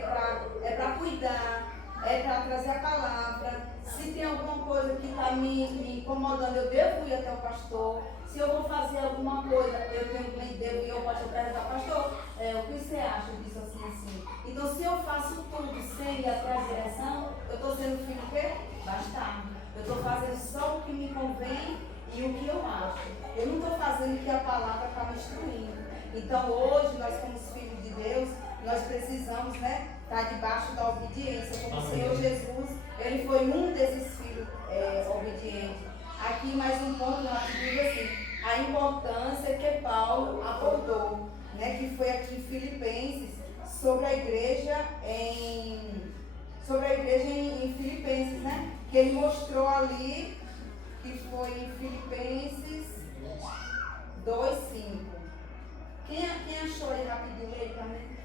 É para cuidar, é para trazer a palavra. Se tem alguma coisa que está me incomodando, eu devo ir até o pastor. Se eu vou fazer alguma coisa, eu devo ir ao pastor para perguntar: pastor, o que você acha disso assim? Então, se eu faço tudo sem ir até a direção, eu estou sendo filho o quê? Bastardo. Eu estou fazendo só o que me convém e o que eu acho. Eu não estou fazendo o que a palavra está me instruindo. Então, hoje, nós como filhos de Deus, nós precisamos, né, estar debaixo da obediência, como o Senhor Jesus, ele foi um desses filhos obedientes. Aqui mais um ponto rapidinho assim, a importância que Paulo abordou, né, que foi aqui em Filipenses, sobre a igreja em Filipenses, né, que ele mostrou ali, que foi em Filipenses 2:5. Quem achou aí rapidinho, lê para mim?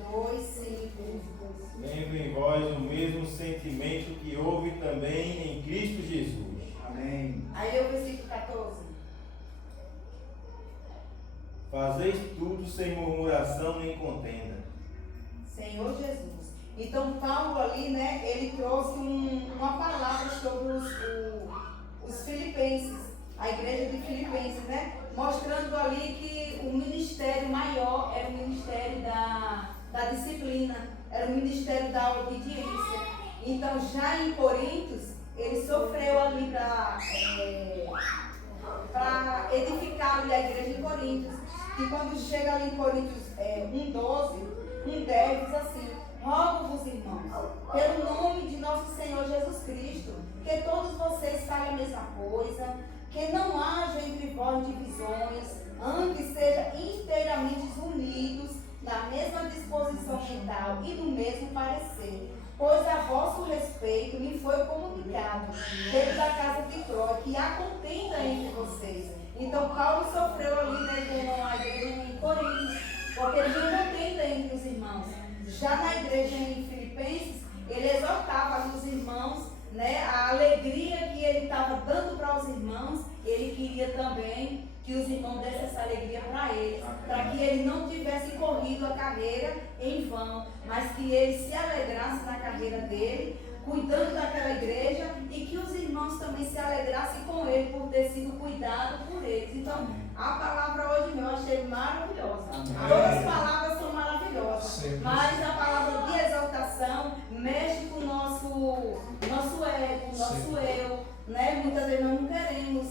2:5. Tendo em vós o mesmo sentimento que houve também em Cristo Jesus. Amém. Aí o versículo 14. Fazeis tudo sem murmuração nem contenda. Senhor Jesus. Então Paulo ali, né, ele trouxe uma palavra sobre os filipenses, a igreja de Filipenses, né, mostrando ali que o ministério maior era o ministério da disciplina, era o ministério da obediência. Então já em Coríntios, ele sofreu ali para edificar ali a igreja em Coríntios. E quando chega ali em Coríntios 1:12, 1:10 diz assim: rogo-vos, irmãos, pelo nome de nosso Senhor Jesus Cristo, que todos vocês falem a mesma coisa, que não haja entre vós divisões, antes sejam inteiramente unidos na mesma disposição mental e no mesmo parecer. Pois a vosso respeito me foi comunicado, dentro da casa de Clói, que há contenda entre vocês. Então Paulo sofreu ali, né, com a igreja em Coríntios, porque ele tinha contenda entre os irmãos. Já na igreja em Filipenses, ele exortava os irmãos, né, a alegria carreira em vão, mas que ele se alegrasse na carreira dele, cuidando daquela igreja, e que os irmãos também se alegrassem com ele por ter sido cuidado por eles. Então, a palavra hoje eu achei maravilhosa. Todas as palavras são maravilhosas, mas a palavra de exaltação mexe com o nosso ego, nosso eu. Né? Muitas vezes nós não queremos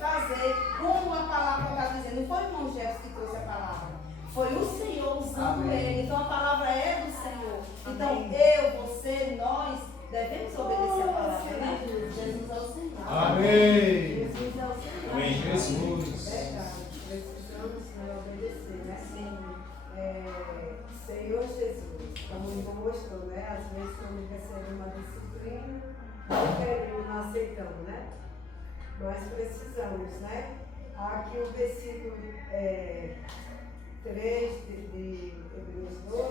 fazer como a palavra está dizendo. Não foi o irmão Jefferson que trouxe a palavra, foi o Senhor usando ele. Então a palavra é do Senhor. Então eu, você, nós devemos obedecer a palavra, né? Jesus é o Senhor. Amém. Jesus é o Senhor. Amém. Jesus. Verdade, precisamos obedecer, né? Sim. Senhor Jesus, como o irmão mostrou, né? Às vezes quando recebe uma disciplina, não queremos, não aceitamos, né? Nós precisamos, né? Aqui o versículo 3 de Hebreus 12,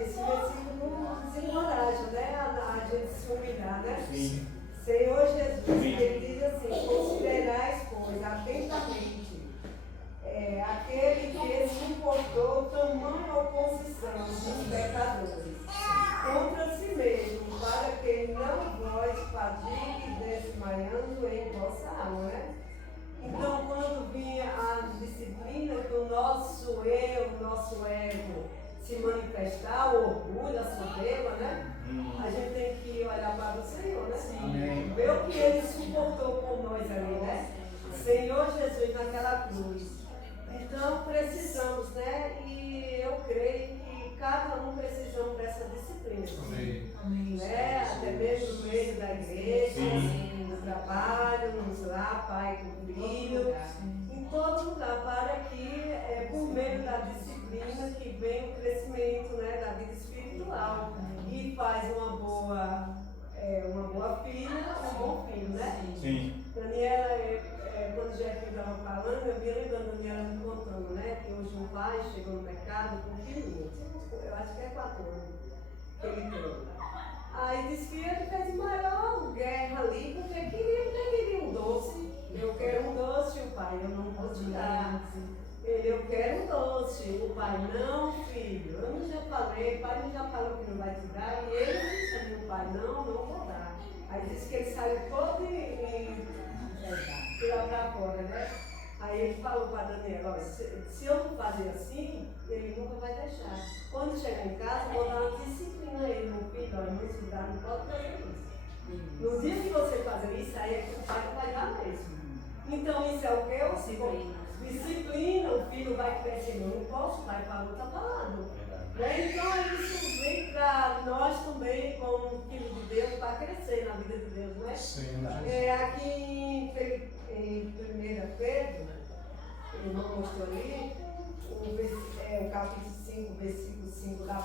esse versículo nos encoraja, né? A gente se humilhar, né? Sim. Senhor Jesus, ele diz assim: considerai as coisas atentamente. Aquele que suportou tamanha oposição dos pecadores contra si mesmo, para que não vós fadigue desmaiando em vossa alma, né? Então, quando vinha a disciplina, que o nosso eu, o nosso ego se manifestar, o orgulho, a soberba, né? A gente tem que olhar para o Senhor, né? Amém. Ver o que Ele suportou por nós ali, né? Senhor Jesus naquela cruz. Então, precisamos, né? E eu creio que cada um precisamos dessa disciplina. Amém. Né? Até mesmo no meio da igreja, no trabalho, nos lar, pai com filho, em todo lugar, para que, por meio da disciplina, que vem o crescimento, né, da vida espiritual e faz uma boa filha, um bom filho, né? Sim. Daniela, quando o Jeff estava falando, eu vinha lembrando a Daniela me contando, né, que hoje um pai chegou no mercado com um filhinho, eu acho que é 4 anos que ele tem. Aí disse que ele fez maior guerra ali, porque queria um doce. Eu quero um doce, o pai, eu não vou te dar. Eu quero um doce. O pai, não, filho, eu não já falei, o pai não já falou que não vai te dar. E ele disse, o pai, não vou dar. Aí disse que ele saiu todo e tirou pra fora, né? Aí ele falou para a Daniela, olha, se eu não fazer assim, ele nunca vai deixar. Quando chegar em casa, vou dar uma disciplina a ele, meu filho, olha, não estudar, não pode fazer isso. No dia que você fazer isso, aí é que o pai não vai dar mesmo. Então isso é o quê? Disciplina, o filho vai crescendo, não posso, o pai falou, está falando. Né? Então isso vem para nós também, como filho de Deus, para crescer na vida de Deus, né? Sim. Aqui em 1 Pedro, o irmão mostrou ali, o capítulo 5, versículo 5 da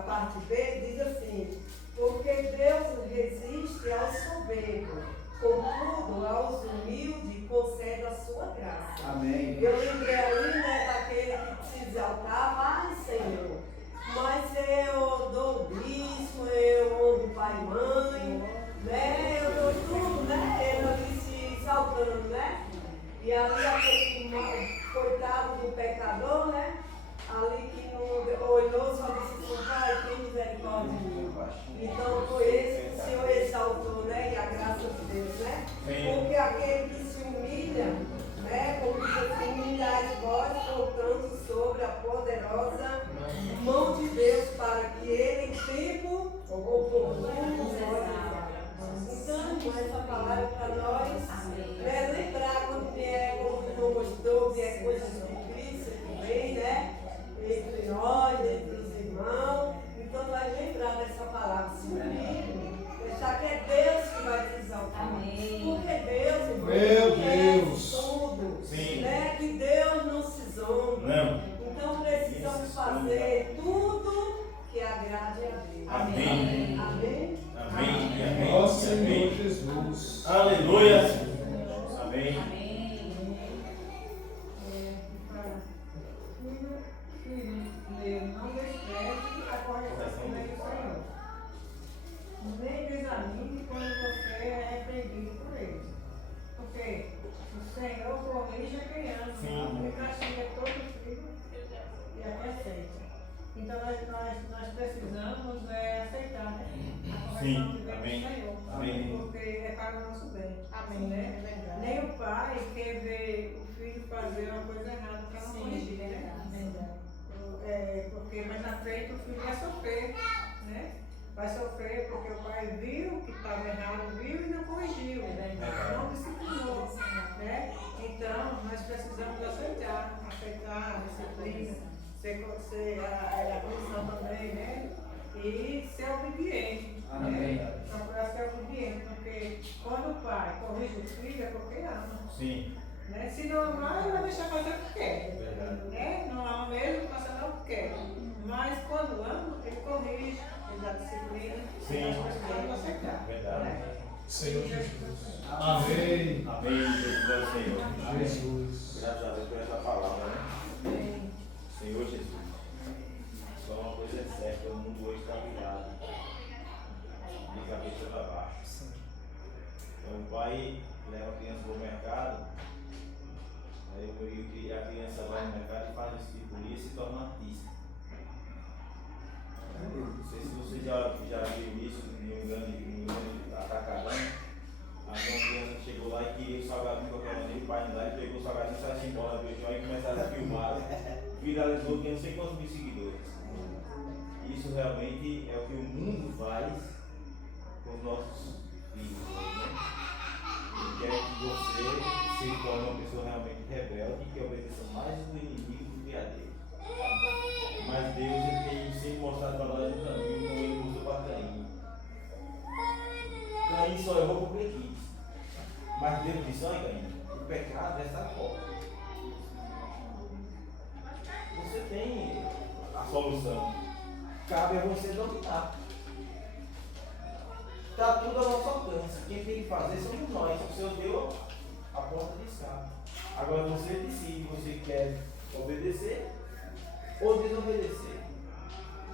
parte B, diz assim: porque Deus resiste ao soberbo, contudo aos humildes concede a sua graça. Amém. Eu lembrei ali, né, daquele que se exaltava, ai Senhor, mas eu dou dízimo, eu honro pai e mãe, né, eu dou tudo, né, ele ali se exaltando, né, e ali aquele coitado do pecador, né, ali que não olhou, só disse assim, pai, tem misericórdia de mim. Então foi esse que o Senhor exaltou, né, e a graça de Deus, né, porque aquele que se humilha, né, como diz assim, humilhai vós, portanto, sobre a poderosa mão de Deus, para que ele, em tempo oportuno, nos exalte. Então, essa palavra para nós, né, lembrar quando vier, como o irmão mostrou, vier coisas de Cristo que vem, né, entre nós, entre os irmãos, então nós lembrar dessa palavra, se humilhe, deixar que é Deus que vai te exaltar. Porque Deus, irmão, Meu conhece Deus. tudo, Sim. né, que Deus não se zomba. Não. Então precisamos fazer tudo que agrade a Deus. Amém. Amém. Amém. E amém. Ó E Senhor amém. Jesus. Aleluia. Amém. Filho meu, não despreze a correção do Senhor. Nem desanime quando você é repreendido por ele. Porque o Senhor corrige a criança, não castiga todo filho salvação que vem Amém. do Senhor. Amém. Porque é para o nosso bem. Amém. Né? É verdade. Nem o pai quer ver o filho fazer uma coisa errada para não corrigir, né? Porque mais na frente o filho vai sofrer, né? Vai sofrer porque o pai viu que estava errado, viu e não corrigiu, não disciplinou, né? Então, nós precisamos aceitar a disciplina, ser a punição também, né? E ser obediente, né? Procurar ser obediente, porque quando o pai corrige o filho é porque ama. Sim. Né? Se não amar, ele vai deixar fazer o que quer. Verdade. Né? Não ama mesmo, passa lá o que quer. Mas quando ama, ele corrige, ele dá disciplina, Sim. e nós precisamos aceitar. Verdade. Né? Senhor Jesus. Amém. Amém. Jesus é o Senhor. Jesus. Graças a Deus por essa palavra, né? Amém. Senhor Jesus. Só uma coisa é certa, o mundo hoje está virado. De cabeça para baixo. Então o pai leva a criança para o mercado, aí a criança vai no mercado e faz esse tipo de e se torna artista. Não sei se você já viu isso em um grande atacadão. Aí uma criança chegou lá e queria o salgadinho com aquela maneira, o pai lá e pegou o salgadinho e saiu embora do chão e começaram a filmar. Viralizou, tinha não sei quantos mil seguidores. Isso realmente é o que o mundo faz com os nossos filhos, né? Ele quer que você se torne uma pessoa realmente rebelde e que obedeça mais o inimigo do que a Deus. Mas Deus ele tem sempre mostrado para nós um caminho como ele mostrou para Caim. Caim só errou porque quis. Mas Deus disse: olha, Caim, o pecado é essa porta. Você tem a solução. Cabe a você dominar. Está tudo ao nosso alcance. Quem tem que fazer somos nós. O Senhor deu a porta de escape. Agora você decide, você quer obedecer ou desobedecer.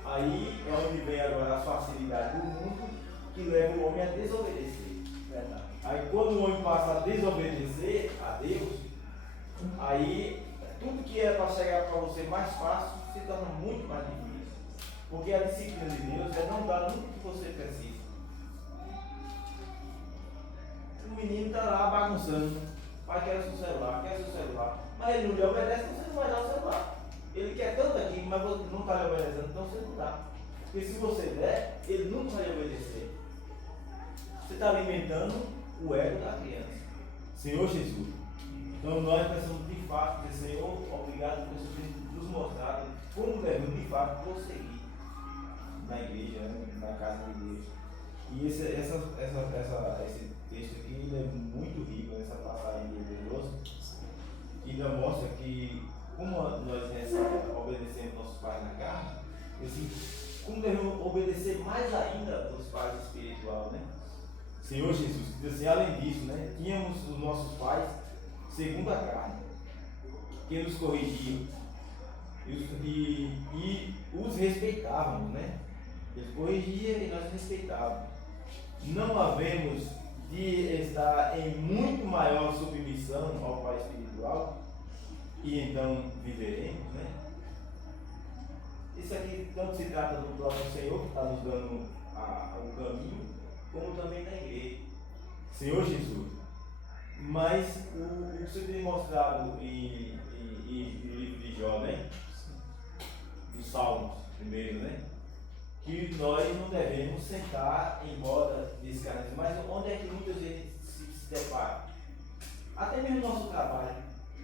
Aí é onde vem agora a facilidade do mundo que leva o homem a desobedecer. Verdade. Aí quando o homem passa a desobedecer a Deus, aí tudo que era para chegar para você mais fácil se torna muito mais difícil. Porque a disciplina de Deus é não dar nunca que você precisa. O menino está lá bagunçando. Pai, quer seu celular, mas ele não lhe obedece, então você não vai dar o celular. Ele quer tanto aqui, mas você não está lhe obedecendo, então você não dá. Porque se você der, ele nunca vai lhe obedecer. Você está alimentando o ego da criança. Senhor Jesus. Então nós precisamos de fato dizer: Senhor, obrigado por você ter nos mostrado como devemos de fato prosseguir na igreja, na casa de Deus. E esse texto aqui ele é muito rico, essa passagem de Hebreus, que ainda mostra que como nós obedecemos nossos pais na carne, assim, como devemos obedecer mais ainda aos pais espirituais, né? Senhor Jesus, assim, além disso, né, tínhamos os nossos pais segundo a carne, que nos corrigiam e os respeitávamos, né? Eles corrigiam e nós respeitávamos. Não havemos de estar em muito maior submissão ao Pai espiritual e então viveremos, né? Isso aqui tanto se trata do próprio Senhor que está nos dando o caminho, como também da igreja. Senhor Jesus. Mas o que você tem mostrado no livro de Jó, né? Dos Salmos, primeiro, né? Que nós não devemos sentar em roda de escarnecedor. Mas onde é que muitas vezes se depara? Até mesmo o nosso trabalho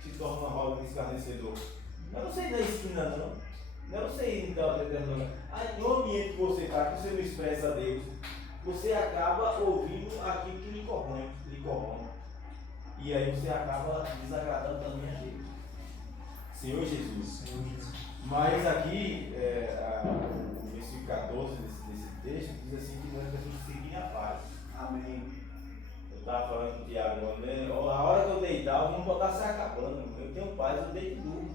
se torna uma roda de escarnecedor. Eu não sei da esquina, não. Eu não sei da determinada. No ambiente que você está, que você não expressa a Deus, você acaba ouvindo aquilo que lhe corrompe. E aí você acaba desagradando também a Deus. Senhor Jesus. Mas aqui, o versículo 14 desse texto diz assim que nós devemos seguir a paz. Amém. Eu estava falando com o Tiago, né? A hora que eu deitar, o mundo está se acabando. Eu tenho paz, eu deito e durmo.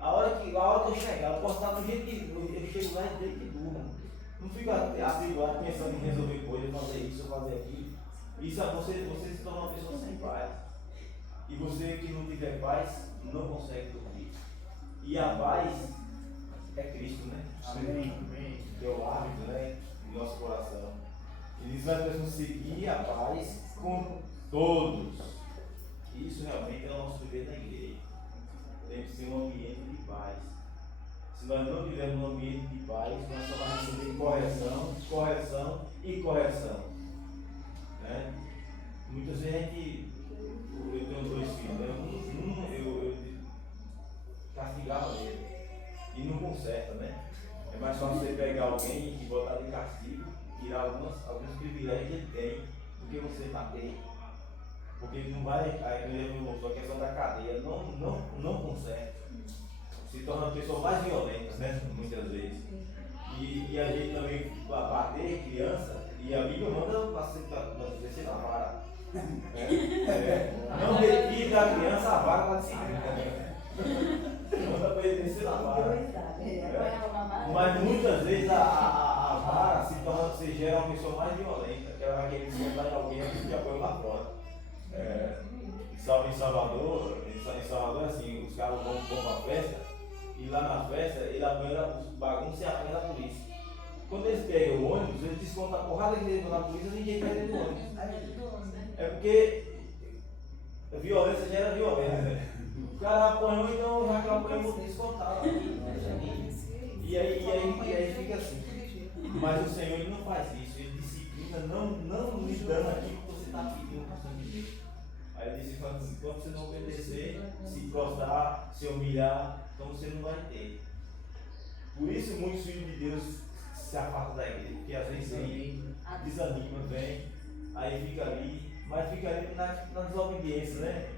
A hora que eu chegar, eu posso estar do jeito que eu chego lá e deito e durmo. Não fica assim lá pensando em resolver coisas, fazer isso, fazer aquilo. Isso você se torna uma pessoa sem paz. E você que não tiver paz, não consegue dormir. E a paz é Cristo, né? Amém. que é o árbitro, né, do nosso coração. Ele diz: nós devemos seguir a paz com todos. Isso realmente é o nosso dever na igreja. Tem que ser um ambiente de paz. Se nós não tivermos um ambiente de paz, nós só vamos receber correção, correção e correção. Né? Muitas vezes a gente, eu tenho 2 filhos, né? Eu castigava ele e não conserta, né? É mais fácil você pegar alguém e botar de castigo, tirar alguns privilégios que ele tem, do que você bater. Porque ele não vai, aí ele me mostrou a questão da cadeia, não conserta. Se torna a pessoa mais violenta, né? Muitas vezes. E a gente também bater criança, e a Bíblia manda para você na vara. Não retire da criança a vara para disciplina. Manda para ele descer na vara. Mas muitas vezes a vara se gera uma pessoa mais violenta, que ela vai querer descontar em alguém que já põe lá fora. Em Salvador é assim, os caras vão para uma festa e lá na festa ele apanha bagunça e apanha a polícia. Quando eles pegam o ônibus, eles descontam a porrada que eles dão na polícia e ninguém perde do ônibus. É porque a violência gera violência, né? O cara apanhou, então já que eu apanhei, vou descontar. E aí fica assim. Mas o Senhor ele não faz isso, ele disciplina não lhe dando aquilo que você está pedindo para o Senhor. Aí ele disse: quando você não obedecer, se prostrar, se humilhar, então você não vai ter. Por isso muitos filhos de Deus se afastam da igreja, porque às vezes desanima, vem, aí fica ali, mas fica ali na desobediência, né?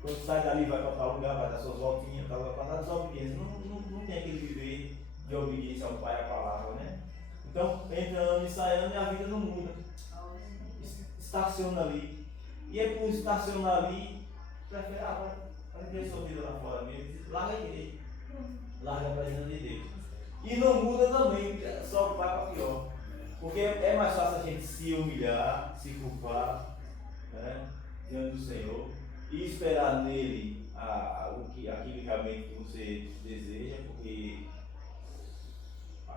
Quando sai dali, vai para tal lugar, vai dar suas voltinhas, vai dar desobediência. Não tem aquele viver de obediência ao Pai e à palavra, né? Então, entra ano e sai ano e a vida não muda. Estaciona ali. E é por estacionar ali, prefere, vai viver sua vida lá fora mesmo, larga a igreja, larga a presença de Deus. E não muda também, só vai para pior. Porque é mais fácil a gente se humilhar, se culpar, né, diante do Senhor e esperar nele aquilo realmente que você deseja, porque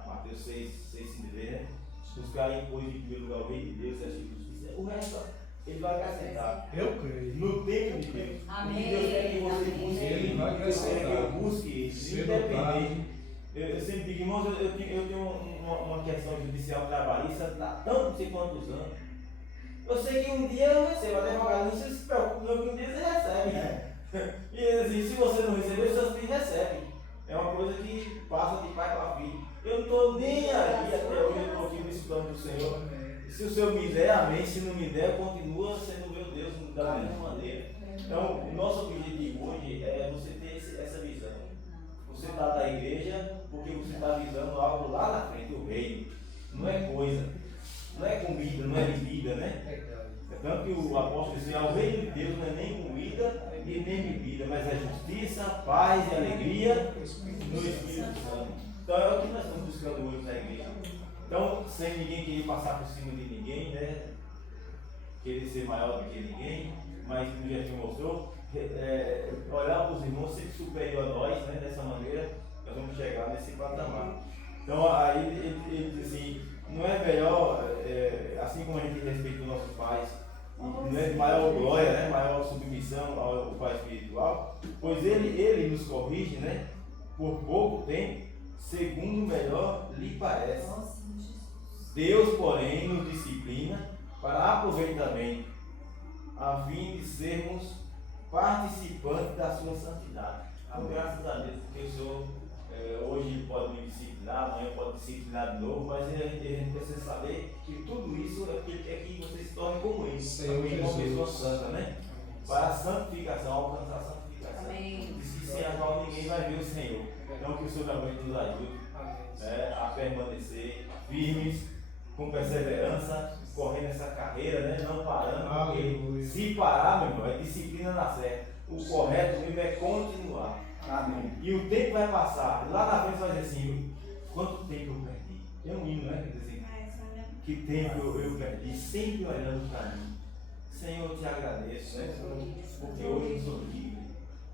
Mateus 6,5, né? Buscar em pois em primeiro lugar o reino de Deus e a sua justiça. O resto ele vai acrescentar. Eu creio. No tempo de Deus. Amém. Deus quer que você busque Ele vai Deus quer que eu acrescentar. busque independente. Eu sempre digo: irmãos, eu tenho uma questão judicial trabalhista há tanto não sei quantos anos. Eu sei que um dia eu recebo, advogado, não se preocupe, não, que um dia você recebe. E assim, se você não receber, seus filhos recebem. É uma coisa que passa de pai para filho. Eu não estou nem aí até hoje, eu estou aqui nesse plano do Senhor. Se o Senhor me der, amém. Se não me der, continua sendo meu Deus da mesma maneira. Então, o nosso objetivo hoje é você ter essa visão. Você está na igreja porque você está visando algo lá na frente, o reino. Não é coisa, não é comida, não é bebida, né? É tanto que o apóstolo disse: o reino de Deus não é nem comida e nem bebida, mas é justiça, paz e alegria no Espírito Santo. Então é o que nós estamos buscando hoje na igreja. Então, sem ninguém querer passar por cima de ninguém, né? Querer ser maior do que ninguém, mas como já te mostrou, olhar para os irmãos sempre superior a nós, né? Dessa maneira, nós vamos chegar nesse patamar. Então, aí ele diz assim: não é melhor, assim como a gente respeita os nossos pais, não é maior glória, né? Maior submissão ao Pai espiritual, pois ele nos corrige, né? Por pouco tempo, segundo melhor lhe parece. Deus, porém, nos disciplina para aproveitamento, a fim de sermos participantes da sua santidade. Graças a Deus, porque o Senhor hoje pode me disciplinar, amanhã pode disciplinar de novo, mas a gente precisa saber que tudo isso é que você se torne como Ele, também uma pessoa santa, né? Para a santificação, alcançar a santificação. Amém. E sem a qual ninguém vai ver o Senhor. Então que o Senhor realmente nos ajude a permanecer firmes, com perseverança, correndo essa carreira, né? Não parando, porque se parar, meu irmão, é disciplina na certa. O correto mesmo é continuar. Amém. E o tempo vai passar. Lá na frente você vai dizer assim: quanto tempo eu perdi? Tem um hino, né? Que diz assim: que tempo eu perdi, sempre olhando para mim. Senhor, eu te agradeço, né? Porque hoje eu sou livre.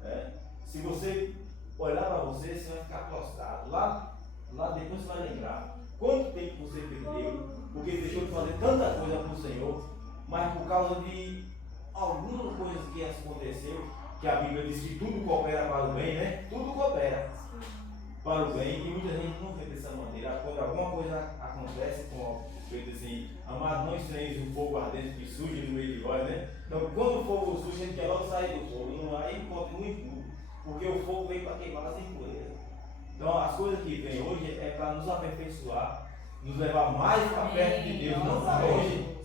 Né? Se você olhar para você, você vai ficar prostrado. Lá depois você vai lembrar. Quanto tempo você perdeu? Porque deixou de fazer tanta coisa para o Senhor, mas por causa de algumas coisas que aconteceu, que a Bíblia diz que tudo coopera para o bem, né? Tudo coopera para o bem, e muita gente não vê dessa maneira. Quando alguma coisa acontece com assim, amado, não estranhos o fogo ardente que surge no meio de nós, né? Então, quando o fogo surge, a gente quer logo sair do fogo, não, aí continua em tudo, porque o fogo veio para queimar as impurezas. Então, as coisas que vêm hoje é para nos aperfeiçoar, nos levar mais para perto de Deus, não para longe.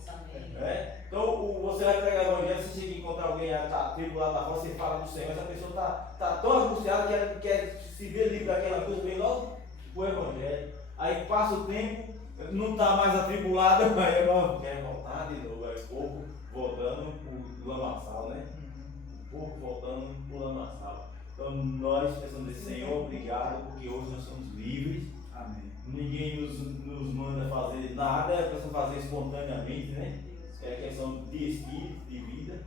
Né? Então, você vai pregar o evangelho, você chega a encontrar alguém que está tribulado lá fora, você fala do Senhor, essa pessoa está tão angustiada que ela quer se ver livre daquela coisa, vem logo o evangelho. Aí passa o tempo, não está mais atribulado, aí quer voltar de novo, é o povo voltando para o lamaçal, né? O povo voltando para o lamaçal. Então nós precisamos dizer, Senhor, obrigado, porque hoje nós somos livres. Amém. Ninguém nos manda fazer nada, precisamos fazer espontaneamente, né? É questão de espírito, de vida.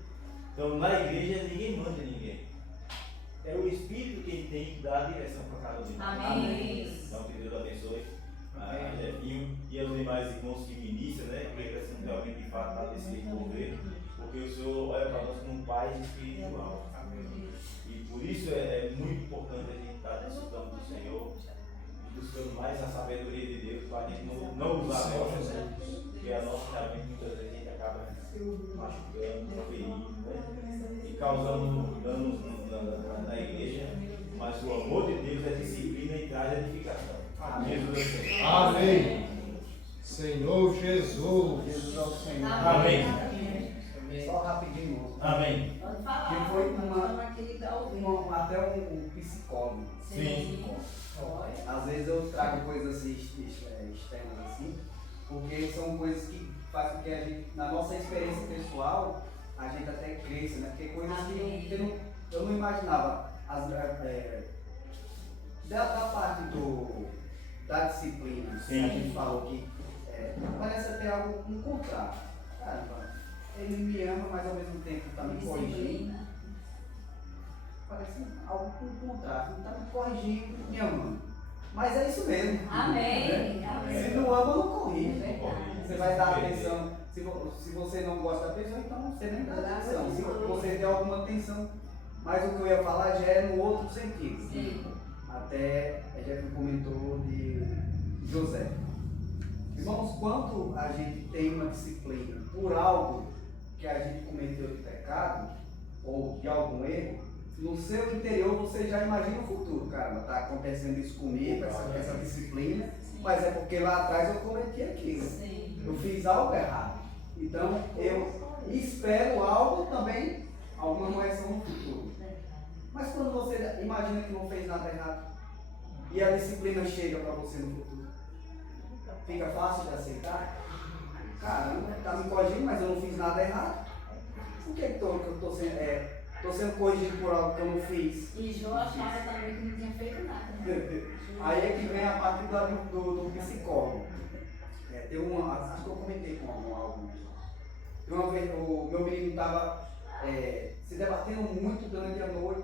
Então na igreja ninguém manda ninguém. É o Espírito quem tem que dar a direção para cada um de nós. Amém. Então que Deus abençoe a Jefinho e aos demais irmãos que ministram, né? Porque precisamos realmente de fato estar nesse governo, porque o Senhor olha para nós como um Pai espiritual. E por isso é muito importante a gente estar desfrutando do Senhor, buscando mais a sabedoria de Deus, para a gente não usar a nossa, porque a nossa realmente muitas vezes a gente acaba machucando, ferindo, né? E causando danos na igreja, mas o amor de Deus é disciplina e traz edificação. Jesus. Amém. Senhor Jesus. Jesus é o Senhor. Amém. Só rapidinho. Amém. Que foi até um psicólogo. Sim. Às vezes eu trago coisas assim, externas assim, porque são coisas que fazem com que a gente, na nossa experiência pessoal, a gente até cresça, né? Porque coisas que eu não imaginava. Da parte da disciplina, Sim. a gente falou que parece até algo um contrário. Caramba, ele me ama, mas ao mesmo tempo está me corrigindo. Parece algo com contrário, está me corrigindo, me amando. Mas é isso mesmo. Amém. Né? Amém. Se não ama, não corrige. Verdade. Você vai dar atenção. Se você não gosta da pessoa, então você nem dá atenção. Se você der alguma atenção, mas o que eu ia falar já é no outro sentido. Sim. Até a gente comentou de José. Irmãos, quando a gente tem uma disciplina por algo que a gente cometeu de pecado ou de algum erro, no seu interior você já imagina o futuro. Caramba, está acontecendo isso comigo, essa disciplina, mas é porque lá atrás eu cometi aquilo. Sim. Eu fiz algo errado. Então eu espero algo também, alguma correção no futuro. Mas quando você imagina que não fez nada errado e a disciplina chega para você no futuro, fica fácil de aceitar? Caramba, está me corrigindo, mas eu não fiz nada errado. Por que eu estou sendo corrigido por algo que eu não fiz? E Jó achava também que não tinha feito nada, né? Aí é que vem a parte do psicólogo. Acho que eu comentei com algum. Uma vez o meu menino estava se debatendo muito durante a noite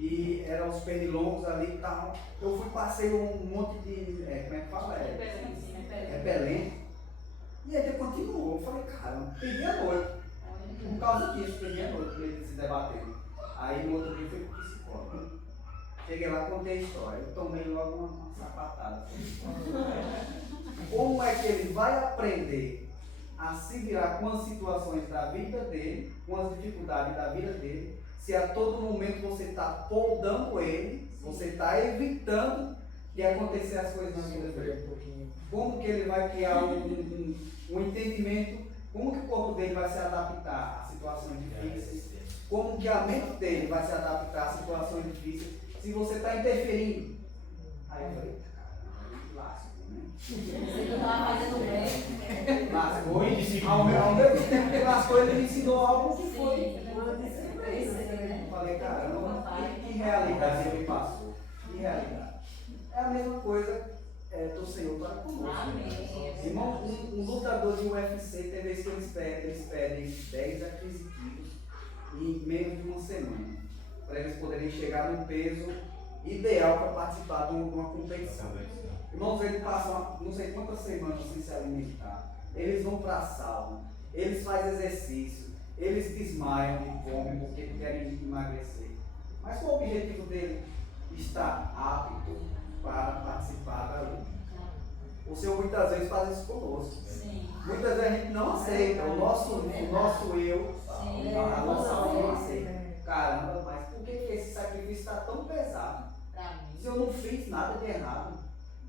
e eram os pernilongos ali e tal. Eu passei um monte de, como é que fala? Repelente. E aí ele continuou. Eu falei, cara, perdi a noite. Por causa disso, perdi a noite, ele se debatendo. Aí no outro dia eu fui pro psicólogo. Cheguei lá, contei a história. Eu tomei logo uma sapatada. Como é que ele vai aprender a se virar com as situações da vida dele, com as dificuldades da vida dele, se a todo momento você está podando ele, você está evitando de acontecer as coisas na vida dele? Como que ele vai criar um entendimento, como que o corpo dele vai se adaptar a situações difíceis, como que a mente dele vai se adaptar a situações difíceis, se você está interferindo? Aí eu falei, lasco, né? Você não estava fazendo bem. Lascou e ao mesmo tempo que lascou, ele me ensinou algo que foi. Eu falei, caramba, que realidade ele me passou? Que realidade? É a mesma coisa do Senhor para conosco. Amém. Irmão, um lutador de UFC, tem vezes que eles pedem 10 a 15 quilos em menos de uma semana, para eles poderem chegar no peso ideal para participar de uma competição. Irmãos, eles passam não sei quantas semanas sem se alimentar. Eles vão para a sauna, eles fazem exercício, eles desmaiam de fome porque querem emagrecer. Mas qual o objetivo dele? Estar apto para participar da luta. O Senhor muitas vezes faz isso conosco. Sim. Muitas vezes a gente não aceita, o nosso eu, a nossa alma não aceita. Caramba, mas por que esse sacrifício está tão pesado? Se eu não fiz nada de errado,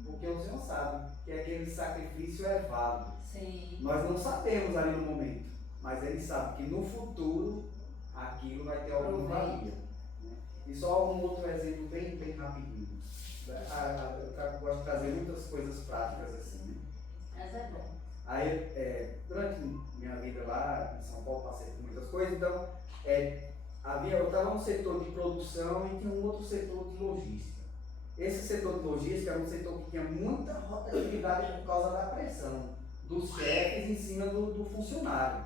porque o Senhor sabe que aquele sacrifício é válido. Sim. Nós não sabemos ali no momento, mas Ele sabe que no futuro aquilo vai ter alguma valia. Né? E só um outro exemplo bem rapidinho. Eu gosto de trazer muitas coisas práticas assim, né? Mas é bom. Aí, durante minha vida lá em São Paulo, passei por muitas coisas, então, eu estava no setor de produção e tinha um outro setor de logística. Esse setor de logística era um setor que tinha muita rotatividade por causa da pressão dos chefes em cima do funcionário.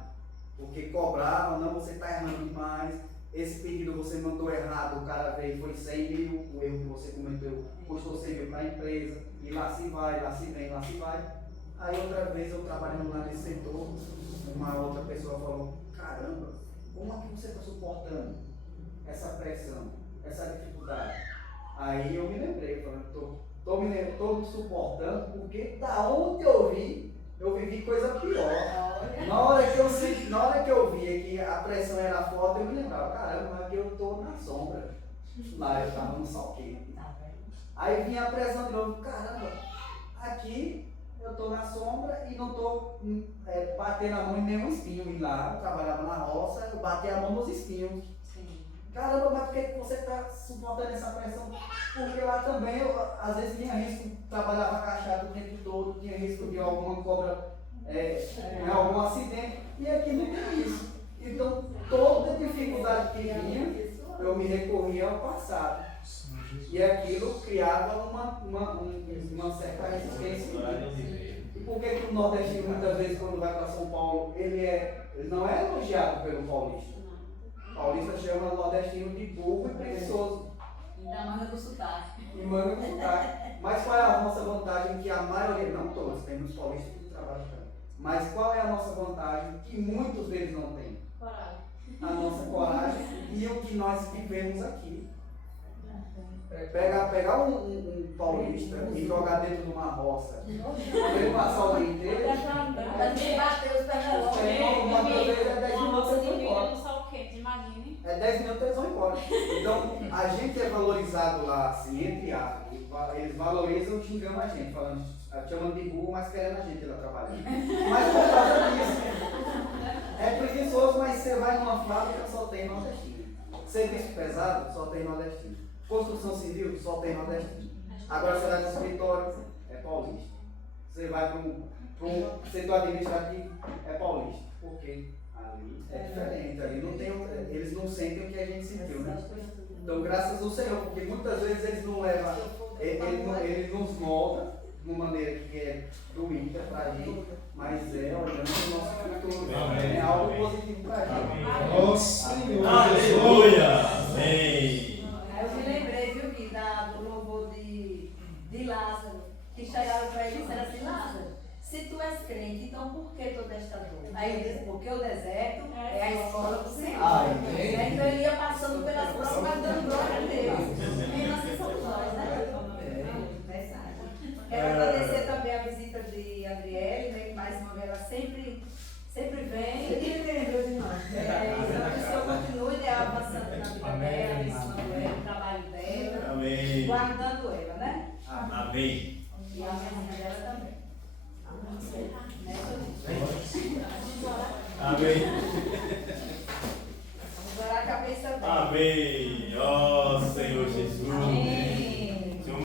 Porque cobravam, não, você está errando demais, esse pedido você mandou errado, o cara veio, foi 100 mil, o erro que você cometeu custou 100 mil para a empresa, e lá se vai, lá se vem, lá se vai. Aí outra vez eu trabalhando lá nesse setor, uma outra pessoa falou, caramba, como é que você está suportando essa pressão, essa dificuldade? Aí eu me lembrei, falando, estou me suportando porque da onde eu vivi coisa pior. Na hora que eu via que a pressão era forte, eu me lembrava, caramba, aqui eu estou na sombra. Lá eu estava no sol quente. Aí vinha a pressão de novo, caramba, aqui eu estou na sombra e não estou batendo a mão em nenhum espinho. E lá eu trabalhava na roça, eu batia a mão nos espinhos. Caramba, mas por que você está suportando essa pressão? Porque lá também, às vezes tinha risco, trabalhava cachado o tempo todo, tinha risco de alguma cobra, algum acidente, e aqui não tem isso. Então, toda dificuldade que vinha, eu me recorria ao passado. E aquilo criava uma certa resistência. E por que o nordestino, muitas vezes, quando vai para São Paulo, ele não é elogiado pelo paulista? O paulista chama o nordestino de burro e preguiçoso. E da manga do sotaque. E manga do sotaque. Mas qual é a nossa vantagem? Que a maioria, não todos, tem muitos paulistas que trabalham também. Mas qual é a nossa vantagem que muitos deles não têm? Coragem. A nossa coragem e o que nós vivemos aqui. Pegar um paulista e jogar dentro de uma roça, ele passar o dia inteiro, Bateu os pés é 10 minutos eles vão embora. No sol quente, imagine. É 10 minutos eles vão embora. Então, a gente é valorizado lá, assim, entre aspas. Eles valorizam xingando a gente, chamando de burro, mas querendo a gente lá trabalhando. Mas por causa disso, é preguiçoso, mas você vai numa fábrica, só tem nordestino. Serviço pesado, só tem nordestino. Construção civil, só tem nordestino. Agora você vai no escritório, é paulista. Você vai para um setor administrativo, é paulista. Por quê? Ali é diferente, ali não tem, eles não sentem o que a gente sentiu, né? Então, graças ao Senhor, porque muitas vezes eles não levam, ele nos molda de uma maneira que é doída para a gente, mas olhando o nosso futuro, é algo positivo para a gente. Ó Senhor! Aleluia! Amém! Eu me lembrei, viu, Gui, do louvor de Lázaro, que chegaram para ele e disseram assim, Lázaro, se tu és crente, então por que toda esta dor? Aí ele disse, porque o deserto é a escola do Senhor. Então ele ia passando pelas provas dando glória a Deus. E nós somos nós, né? Quero agradecer também a visita de Adriele, né, que mais uma vez ela sempre vem. Ele lembrou de nós. Então que o Senhor continue avançando na vida dela, abençoando ela, o trabalho dela, Amém! guardando ela, né? Amém! E a família dela também. Amém! Vamos orar a cabeça dela. Amém!